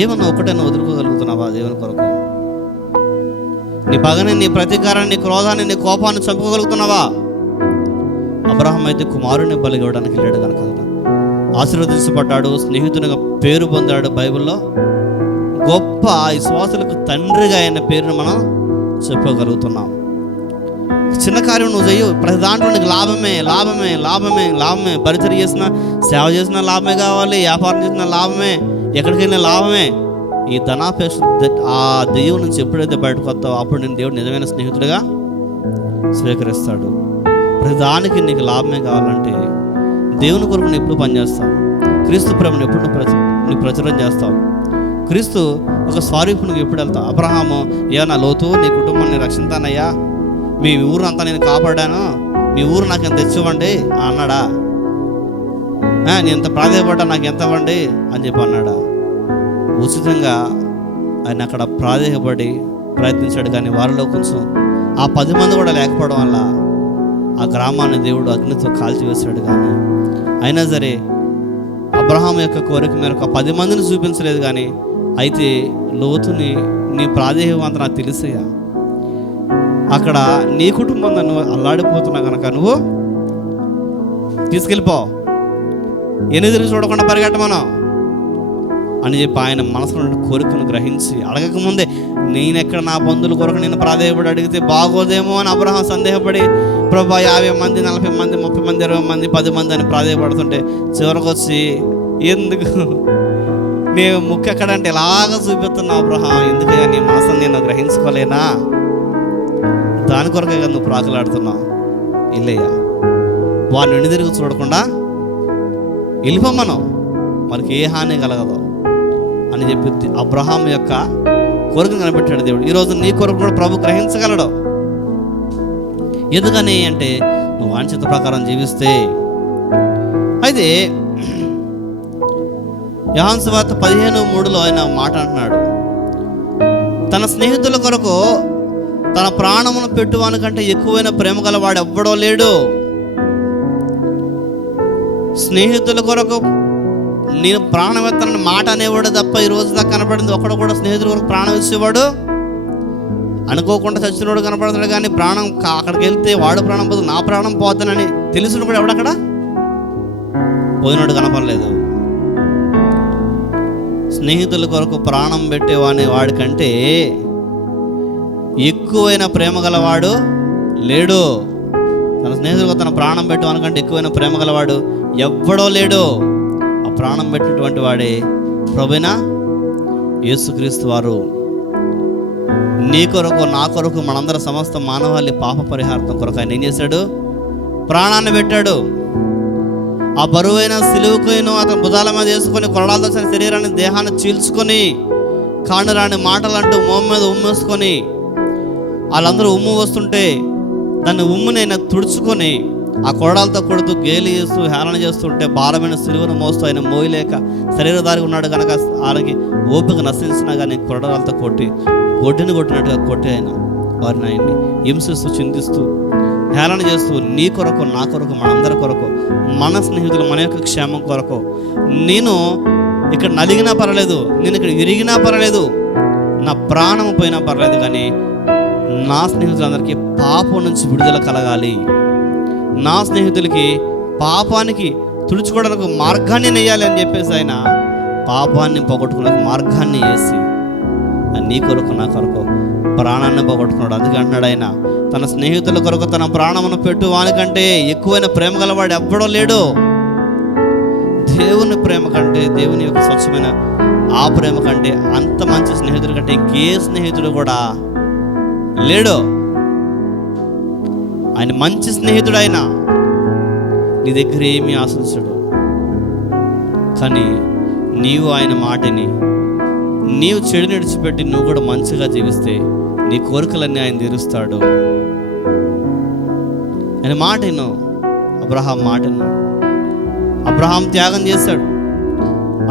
ఏమన్నా ఒకటైనా వదులుకోగలుగుతున్నావా దేవుని కొరకు? నీ పగని, నీ ప్రతీకారాన్ని, నీ క్రోధాన్ని, నీ కోపాన్ని చంపుకోగలుగుతున్నావా? అబ్రహాం అయితే కుమారుని బలి ఇవ్వడానికి వెళ్ళాడు కనుక ఆశీర్వదించబడ్డాడు, స్నేహితునిగా పేరు పొందాడు. బైబిల్లో గొప్ప విశ్వాసులకు తండ్రిగా అయిన పేరును మనం చెప్పగలుగుతున్నాం. చిన్న కార్యం నువ్వు చెయ్యు, ప్రతి దాంట్లో నీకు లాభమే. పరిచయం చేసిన, సేవ చేసిన లాభమే కావాలి, వ్యాపారం చేసిన లాభమే, ఎక్కడికి వెళ్ళిన లాభమే. ఈ ధనాపేక్ష ఆ దెయ్యం నుంచి ఎప్పుడైతే బయటకు వస్తావో అప్పుడు నేను దేవుడు నిజమైన స్నేహితుడిగా స్వీకరిస్తాడు. ప్రతిదానికి నీకు లాభమే కావాలంటే దేవుని కొరకు నువ్వు ఎప్పుడు పనిచేస్తావు? క్రీస్తు ప్రేమను ఎప్పుడు నువ్వు ప్రచురం చేస్తావు? క్రీస్తు ఒక స్వరూపు నువ్వు ఎప్పుడు వెళ్తావు? అబ్రహాము ఏమన్నా లోతు నీ కుటుంబాన్ని రక్షిస్తానయ్యా, మీ ఊరు అంతా నేను కాపాడాను, మీ ఊరు నాకు ఎంత ఇచ్చివ్వండి అన్నాడా? నేను ఎంత ప్రాధాన్యపడ్డా నాకు ఎంత ఇవ్వండి అని చెప్పి అన్నాడా? ఉచితంగా ఆయన అక్కడ ప్రాధాన్యపడి ప్రయత్నించాడు. కానీ వారిలో కొంచెం ఆ 10 మంది కూడా లేకపోవడం వల్ల ఆ గ్రామాన్ని దేవుడు అగ్నితో కాల్చివేశాడు. కానీ అయినా సరే అబ్రహాం యొక్క కోరిక మేరకు 10 మందిని చూపించలేదు. కానీ అయితే లోతుని నీ ప్రాదేశం అంతా నాకు తెలిసయ్యా, అక్కడ నీ కుటుంబం నువ్వు అల్లాడిపోతున్నా కనుక నువ్వు తీసుకెళ్ళిపో, ఎనిదిరిగి చూడకుండా పరిగెట్టమను. అని చెప్పి ఆయన మనసులో కోరికను గ్రహించి అడగకముందే నేనెక్కడ నా బంధువుల కొరకు నేను ప్రాధేయపడి అడిగితే బాగోదేమో అని అబ్రహాం సందేహపడి ప్రభా 50 మంది 40 మంది 30 మంది 20 మంది 10 మంది అని ప్రాధేయపడుతుంటే చివరికి వచ్చి ఎందుకు నేను ముఖ్య ఎక్కడంటే ఎలాగ చూపిస్తున్నా అబ్రహాం, ఎందుకయ్యా నీ మనసుని నేను గ్రహించుకోలేనా? దాని కొరకే కదా నువ్వు ప్రాకులాడుతున్నావు. ఇల్లయ్యా వాడిని వెనుదిరిగి చూడకుండా వెళ్ళిపోమ్మను, మనకి ఏ హాని కలగదు అని చెప్పి అబ్రహాం యొక్క కోరికను కనిపెట్టాడు దేవుడు. ఈరోజు నీ కొరకు కూడా ప్రభు గ్రహించగలడు. ఎందుకని అంటే నువ్వు వాంఛిత ప్రకారం జీవిస్తే. అయితే యోహాను సువార్త 15:3 ఆయన మాట అంటున్నాడు, తన స్నేహితుల కొరకు తన ప్రాణమును పెట్టువానికంటే ఎక్కువైన ప్రేమ గల వాడు ఎవ్వడో లేడు. స్నేహితుల కొరకు నేను ప్రాణం ఎత్తానని మాట అనేవాడు తప్ప ఈ రోజు దాకా కనపడింది ఒక్కడు కూడా స్నేహితుల కొరకు ప్రాణం ఇచ్చేవాడు. అనుకోకుండా చచ్చినోడు కనపడతాడు, కానీ ప్రాణం అక్కడికి వెళ్తే వాడు ప్రాణం పోదు నా ప్రాణం పోతానని తెలిసిన కూడా ఎవడక్కడ పోయినోడు కనపడలేదు. స్నేహితుల కొరకు ప్రాణం పెట్టేవాని వాడికంటే ఎక్కువైన ప్రేమ గలవాడు లేడు. తన స్నేహితులకు తన ప్రాణం పెట్టేవానికంటే ఎక్కువైన ప్రేమ గలవాడు ఎవ్వడో లేడు. ఆ ప్రాణం పెట్టినటువంటి వాడే ప్రభువైన యేసుక్రీస్తు వారు. నీ కొరకు నా కొరకు మనందరి సమస్త మానవాళి పాప పరిహారార్థం కొరకు ఆయన ఏం చేశాడు? ప్రాణాన్ని పెట్టాడు. ఆ బరువైన సిలువకును అతను భుజాల మీద వేసుకొని కొరడాలతో శరీరాన్ని దేహాన్ని చీల్చుకొని కానురాని మాటలు అంటూ మోమ మీద ఉమ్మేసుకొని వాళ్ళందరూ ఉమ్ము వస్తుంటే దాన్ని ఉమ్మునైనా తుడుచుకొని ఆ కొరడాలతో కొడుతూ గేలి చేస్తూ హేళన చేస్తుంటే భారమైన సిలువను మోస్తూ ఆయన మోయలేక శరీరధారి ఉన్నాడు కనుక ఆయనకి ఓపిక నశించినా కానీ కొరడాలతో కొట్టి గొడ్డుని కొట్టినట్టుగా కొట్టి ఆయన వారిని ఆయన్ని హింసిస్తూ చింతిస్తూ హేళన చేస్తూ నీ కొరకు నా కొరకు మనందరి కొరకు మన స్నేహితులు మన యొక్క క్షేమం కొరకు నేను ఇక్కడ నలిగినా పర్వాలేదు, నేను ఇక్కడ విరిగినా పర్వాలేదు, నా ప్రాణం పోయినా పర్వాలేదు, కానీ నా స్నేహితులందరికీ పాపం నుంచి విడుదల కలగాలి. నా స్నేహితులకి పాపానికి తుడుచుకోవడానికి మార్గాన్ని నెయ్యాలి అని చెప్పేసి ఆయన పాపాన్ని పోగొట్టుకునే మార్గాన్ని వేసి నీ కొరకు నా కొరకు ప్రాణాన్ని పోగొట్టుకున్నాడు. అందుకే అంటున్నాడు ఆయన, తన స్నేహితుల కొరకు తన ప్రాణమును పెట్టు వానికంటే ఎక్కువైన ప్రేమ గలవాడు ఎవ్వడో లేడు. దేవుని ప్రేమ కంటే, దేవుని యొక్క స్వచ్ఛమైన ఆ ప్రేమ కంటే, అంత మంచి స్నేహితుడి కంటే ఇంకే స్నేహితుడు కూడా లేడు. ఆయన మంచి స్నేహితుడు. ఆయన నీ దగ్గర ఏమీ ఆశించడు, కానీ నీవు ఆయన మాటని నీవు చెడు విడిచిపెట్టి నువ్వు కూడా మంచిగా జీవిస్తే నీ కోరికలన్నీ ఆయన తీరుస్తాడు. ఆయన మాట విను. అబ్రహాం మాట విన్నాడు. అబ్రహాం త్యాగం చేశాడు.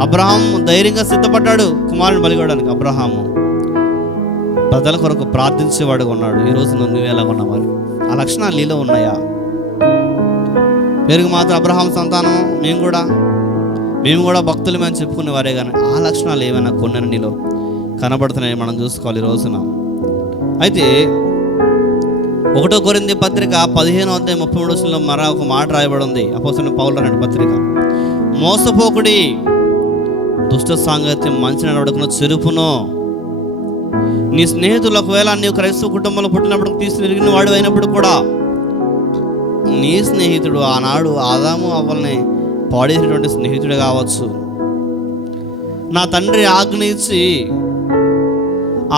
అబ్రహాం ధైర్యంగా సిద్ధపడ్డాడు కుమారుని బలిగొనడానికి. అబ్రహాము ప్రజల కొరకు ప్రార్థించేవాడుగా ఉన్నాడు. ఈరోజు నువ్వు ఎలా ఉన్నావు? ఆ లక్షణాలు నీలో ఉన్నాయా? పేరుకు మాత్రం అబ్రహాం సంతానం మేము కూడా భక్తులమే అని చెప్పుకునేవారే, కానీ ఆ లక్షణాలు ఏమైనా కొన్ని నీలో కనబడుతున్నాయి మనం చూసుకోవాలి ఈ రోజున. అయితే 1 కొరింథీ పత్రిక 15:33 మరో ఒక మాట రాయబడి ఉంది. అపోస్తలుడైన పౌలు రాసిన పత్రిక, మోసపోకుడి, దుష్ట సాంగత్యం మంచి నడవడికను చెరుపును. నీ స్నేహితులు ఒకవేళ నీవు క్రైస్తవ కుటుంబంలో పుట్టినప్పుడు తీసుకుని వాడు అయినప్పుడు కూడా నీ స్నేహితుడు ఆనాడు ఆదాము అవ్వల్ని పాడేసినటువంటి స్నేహితుడు కావచ్చు. నా తండ్రి ఆజ్ఞ ఇచ్చి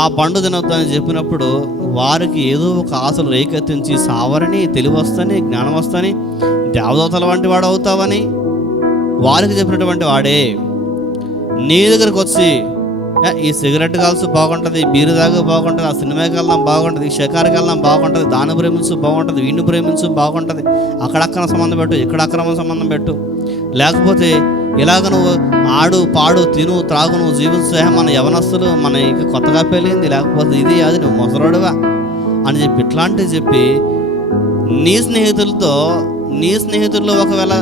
ఆ పండు తినొద్దని చెప్పినప్పుడు వారికి ఏదో ఒక ఆశలు రేకెత్తించి సావరని, తెలివి వస్తని, జ్ఞానం వస్తని, దేవదూతల వంటి వాడు అవుతావని వారికి చెప్పినటువంటి వాడే నీ దగ్గరకు వచ్చి ఈ సిగరెట్ కాల్సు బాగుంటుంది, బీరు తాగు బాగుంటుంది, ఆ సినిమాకి వెళ్దాం బాగుంటుంది, ఈ షికారుకి వెళ్దాం బాగుంటుంది, దాన్ని ప్రేమించు బాగుంటుంది, వీడిని ప్రేమించు బాగుంటుంది, అక్కడ అక్రమ సంబంధం పెట్టు, ఇక్కడ అక్రమ సంబంధం పెట్టు, లేకపోతే ఇలాగ నువ్వు ఆడు పాడు తిను త్రాగు నువ్వు జీవించు, మన యవనస్తులు మన ఇక కొత్తగా పెళ్ళింది, లేకపోతే ఇది అది నువ్వు ముసలోడువా అని చెప్పి ఇట్లాంటివి చెప్పి నీ స్నేహితుల్లో ఒకవేళ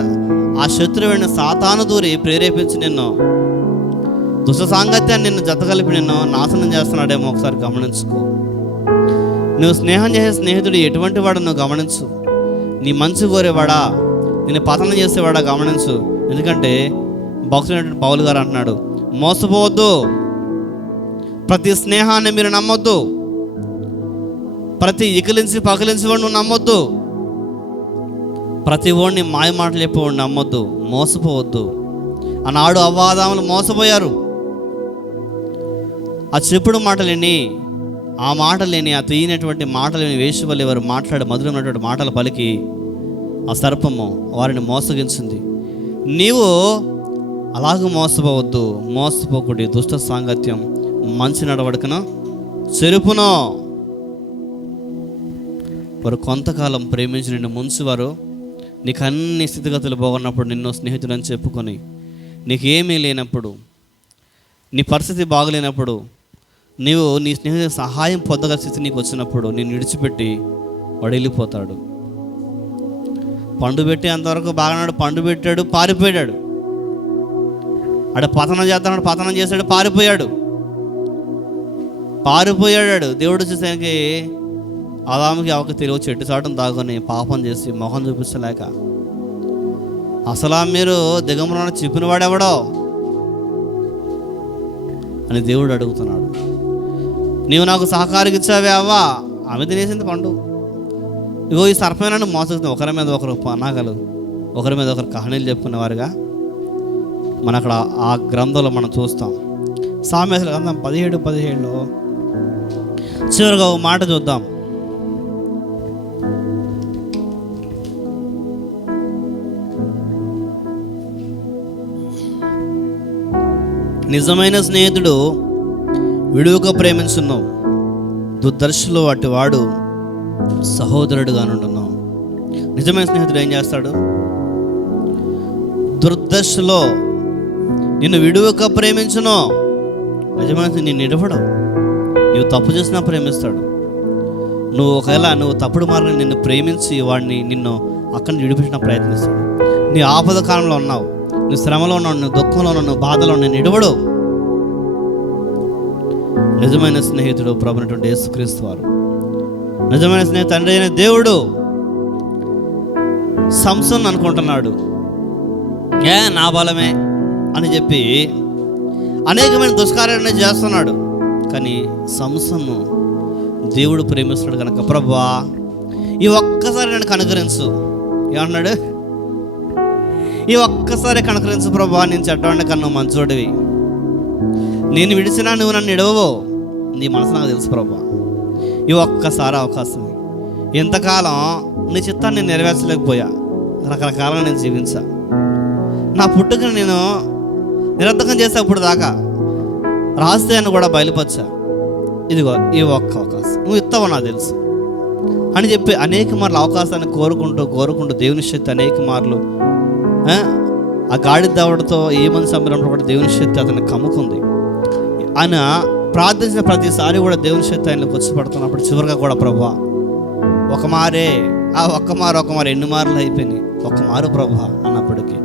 ఆ శత్రువైన సాతాను దూరి ప్రేరేపించి నిన్ను దుష్ట సాంగత్యాన్ని నిన్ను జతగలిపి నిన్ను నాశనం చేస్తున్నాడేమో ఒకసారి గమనించుకో. నువ్వు స్నేహం చేసే స్నేహితుడు ఎటువంటి వాడు నువ్వు గమనించు. నీ మంచి కోరేవాడా, నేను పతనం చేసేవాడా గమనించు. ఎందుకంటే భక్తుడైనటువంటి పౌలు గారు అంటున్నాడు, మోసపోవద్దు. ప్రతి స్నేహాన్ని మీరు నమ్మొద్దు. ప్రతి ఇకిలించి పకిలించి వాడు నువ్వు నమ్మొద్దు. ప్రతి వాడిని మాయ మాటలు చెప్పేవాడిని నమ్మొద్దు. మోసపోవద్దు. ఆనాడు అవ్వాదాములు మోసపోయారు. ఆ చెప్పుడు మాటలేని, ఆ మాటలేని, ఆ తీయనటువంటి మాటలేని వేశ్యవల్లి వారు మాట్లాడే మధురమైనటువంటి మాటలు పలికి ఆ సర్పము వారిని మోసగించింది. నీవు అలాగ మోసపోవద్దు. మోసపోకుడి. దుష్ట సాంగత్యం మంచి నడవడికను చెరుపును. వారు కొంతకాలం ప్రేమించి నిన్ను ముంచువారు. నీకు అన్ని స్థితిగతులు బాగున్నప్పుడు, నిన్ను స్నేహితుడని చెప్పుకొని, నీకేమీ లేనప్పుడు, నీ పరిస్థితి బాగలేనప్పుడు, నీవు నీ స్నేహితుల సహాయం పొందగల స్థితి నీకు వచ్చినప్పుడు నిన్ను విడిచిపెట్టి వాడు వెళ్ళిపోతాడు. పండు పెట్టి అంతవరకు బాగానాడు, పండు పెట్టాడు, పారిపోయాడు. ఆడ పతనం చేస్తాడు, పతనం చేశాడు, పారిపోయాడు. దేవుడు చూసానికి ఆదాముకి అవక తెలివి చెట్టు చాటును దాగుని పాపం చేసి మొహం చూపించలేక, అసలు మీరు దిగంబరంలో చెప్పిన వాడెవడో అని దేవుడు అడుగుతున్నాడు. నీవు నాకు సహకారికి ఇచ్చావే అవ్వా, ఆమె తినేసింది పండు. ఇగో ఈ సర్పమైన మోసస్తుంది. ఒకరి మీద ఒకరు పన్నాగలు, ఒకరి మీద ఒకరు కహానీలు చెప్పుకునేవారుగా మన అక్కడ ఆ గ్రంథంలో మనం చూస్తాం. సామెతల గ్రంథం 17:17లో చివరిగా ఒక మాట చూద్దాం. నిజమైన స్నేహితుడు విడువక ప్రేమించున్నావు, దుర్దర్శిలో అటు వాడు సహోదరుడుగా నుండున్నావు. నిజమైన స్నేహితుడు ఏం చేస్తాడు? దుర్దశలో నిన్ను విడువక ప్రేమించును. నిజమైన నిన్ను నిడవడు. నువ్వు తప్పు చేసినా ప్రేమిస్తాడు. నువ్వు తప్పుడు మార్గం నిన్ను ప్రేమించి వాడిని నిన్ను అక్కడి నుంచి విడిపించిన ప్రయత్నిస్తాడు. నీ ఆపద కాలంలో ఉన్నావు, నువ్వు శ్రమలో ఉన్నావు, నువ్వు దుఃఖంలో ఉన్నావు, నువ్వు బాధలో ఉన్నావు, నిడవడు. నిజమైన స్నేహితుడు ప్రభువైనటువంటి యేసుక్రీస్తు వారు. నిజమైన స్నేహితుడు తండ్రి అయిన దేవుడు. సంసోన్ అనుకుంటున్నాడు నా బలమే అని చెప్పి అనేకమైన దుష్కార్యాలను చేస్తున్నాడు. కానీ సంసోను దేవుడు ప్రేమిస్తున్నాడు కనుక, ప్రభువా ఈ ఒక్కసారి నన్ను కనుకరించు. ఏమన్నాడు? ఈ ఒక్కసారి కనుకరించు ప్రభువా, నేను చెడ్డవాడిని కన్నా మంచోడివి, నేను విడిచినా నువ్వు నన్ను ఇడవవో, నీ మనసు నాకు తెలుసు ప్రభువా, ఈ ఒక్కసారి అవకాశం. ఎంతకాలం నీ చిత్తాన్ని నేను నెరవేర్చలేకపోయా, రకరకాలంగా నేను జీవించా, నా పుట్టుకని నేను నిరర్థకం చేసా, ఇప్పుడు దాకా రహస్యాన్ని కూడా బయలుపరచా, ఇదిగో ఈ ఒక్క అవకాశం నువ్వు ఇస్తావో నాకు తెలుసు అని చెప్పి అనేక మార్లు అవకాశాన్ని కోరుకుంటూ దేవుని శక్తి అనేక మార్లు ఆ గాడి దావడతో ఏమని సంబరంలో కూడా దేవుని శక్తి అతన్ని కమ్ముకుంది. ఆయన ప్రార్థించిన ప్రతిసారి కూడా దేవుని శక్తి ఆయనకు వచ్చి పడుతున్నప్పుడు చివరిగా కూడా ప్రభువా ఒక మారు ఎన్ని మార్లు అయిపోయినాయి, ఒక మారు ప్రభువా అన్నప్పటికీ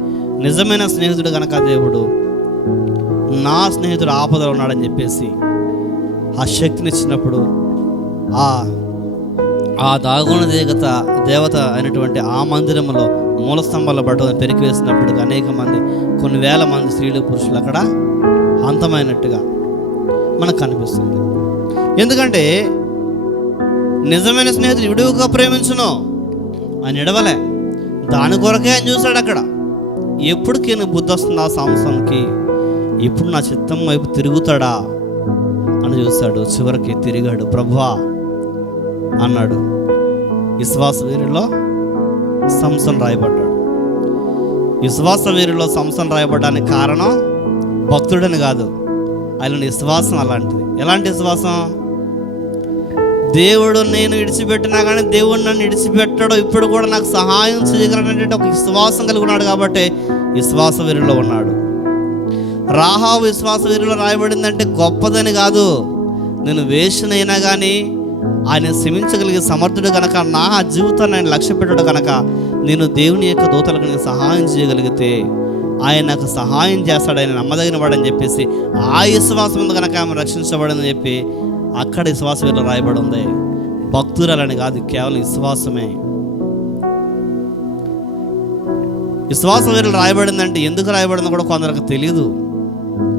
నిజమైన స్నేహితుడు కనుక దేవుడు నా స్నేహితుడు ఆపదలో ఉన్నాడని చెప్పేసి ఆ శక్తిని ఇచ్చినప్పుడు ఆ దాగుణ దేవత అయినటువంటి ఆ మందిరంలో మూల స్తంభాల పట్టుకొని పెరికి వేసినప్పటికీ అనేక మంది, కొన్ని వేల మంది స్త్రీలు పురుషులు అక్కడ అంతమైనట్టుగా మనకు కనిపిస్తుంది. ఎందుకంటే నిజమైన స్నేహితుడు విడువగా ప్రేమించును అని ఎడవలే, దాని కొరకే ఆయన చూశాడు. అక్కడ ఎప్పటికీ బుద్ధి వస్తుంది ఆ సంవత్సరానికి, ఇప్పుడు నా చిత్తం వైపు తిరుగుతాడా అని చూశాడు. చివరికి తిరిగాడు. ప్రభువా అన్నాడు. విశ్వాస వీరులో సంసోను రాయబడ్డాడు. విశ్వాస వీరులో సంసోను రాయబడ్డానికి కారణం భక్తుడని కాదు, ఆయన విశ్వాసం అలాంటిది. ఎలాంటి విశ్వాసం? దేవుడు నేను విడిచిపెట్టినా కానీ దేవుడు నన్ను విడిచిపెట్టాడు, ఇప్పుడు కూడా నాకు సహాయం చేయగలనంటే ఒక విశ్వాసం కలిగి ఉన్నాడు. కాబట్టి విశ్వాస వీరులో ఉన్నాడు. రాహాబు విశ్వాస వీరులో రాయబడిందంటే గొప్పదని కాదు, నేను వేషనైనా కానీ ఆయన క్షమించగలిగే సమర్థుడు కనుక, నా జీవితాన్ని ఆయన లక్ష్య పెట్టాడు కనుక, నేను దేవుని యొక్క దూతలకు నేను సహాయం చేయగలిగితే ఆయన నాకు సహాయం చేస్తాడు, ఆయన నమ్మదగిన వాడని చెప్పేసి ఆ విశ్వాసం ఉంది కనుక ఆమె రక్షించబడిందని చెప్పి అక్కడ విశ్వాస వీరులో రాయబడి ఉంది. భక్తురాలని కాదు, కేవలం విశ్వాసమే. విశ్వాస వీరులు రాయబడిందంటే ఎందుకు రాయబడిందో కూడా కొందరికి తెలియదు.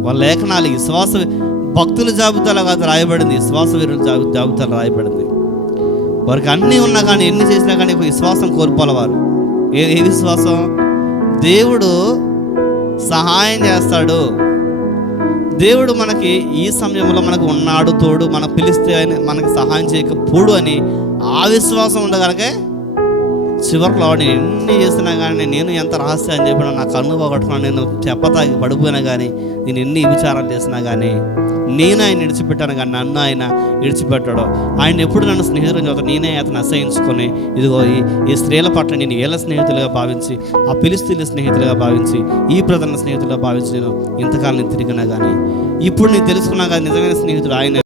వాళ్ళ లేఖనాలు విశ్వాస భక్తుల జాబితాలో కాదు రాయబడింది, విశ్వాస వీరుల జాబితాలో రాయబడింది. వారికి అన్నీ ఉన్నా కానీ, ఎన్ని చేసినా కానీ విశ్వాసం కోల్పోలే వారు. ఏ విశ్వాసం? దేవుడు సహాయం చేస్తాడు, దేవుడు మనకి ఈ సమయంలో మనకు ఉన్నాడు తోడు, మనం పిలిస్తే ఆయన మనకి సహాయం చేయకపోడు అని ఆ విశ్వాసం ఉండగలగే చివరిలో నేను ఎన్ని చేసినా కానీ, నేను ఎంత రహస్యం అని చెప్పినా, నా కన్ను పోగొట్టుకున్నా, నేను చెప్పతాగి పడిపోయినా కానీ, నేను ఎన్ని విచారాలు చేసినా కానీ, నేను ఆయన విడిచిపెట్టాను కానీ నన్ను ఆయన విడిచిపెట్టాడు. ఆయన ఎప్పుడు నన్ను స్నేహితులు చదువుతాను, నేనే అతను అసహించుకొని ఇదిగో ఈ స్త్రీల పట్ల నేను ఏళ్ళ స్నేహితులుగా భావించి, ఆ ఫిలిష్తీయుల స్నేహితులుగా భావించి, ఈ ప్రజల స్నేహితులుగా భావించి నేను ఇంతకాలం తిరిగినా కానీ, ఇప్పుడు నేను తెలుసుకున్నా కానీ నిజమైన స్నేహితుడు ఆయన.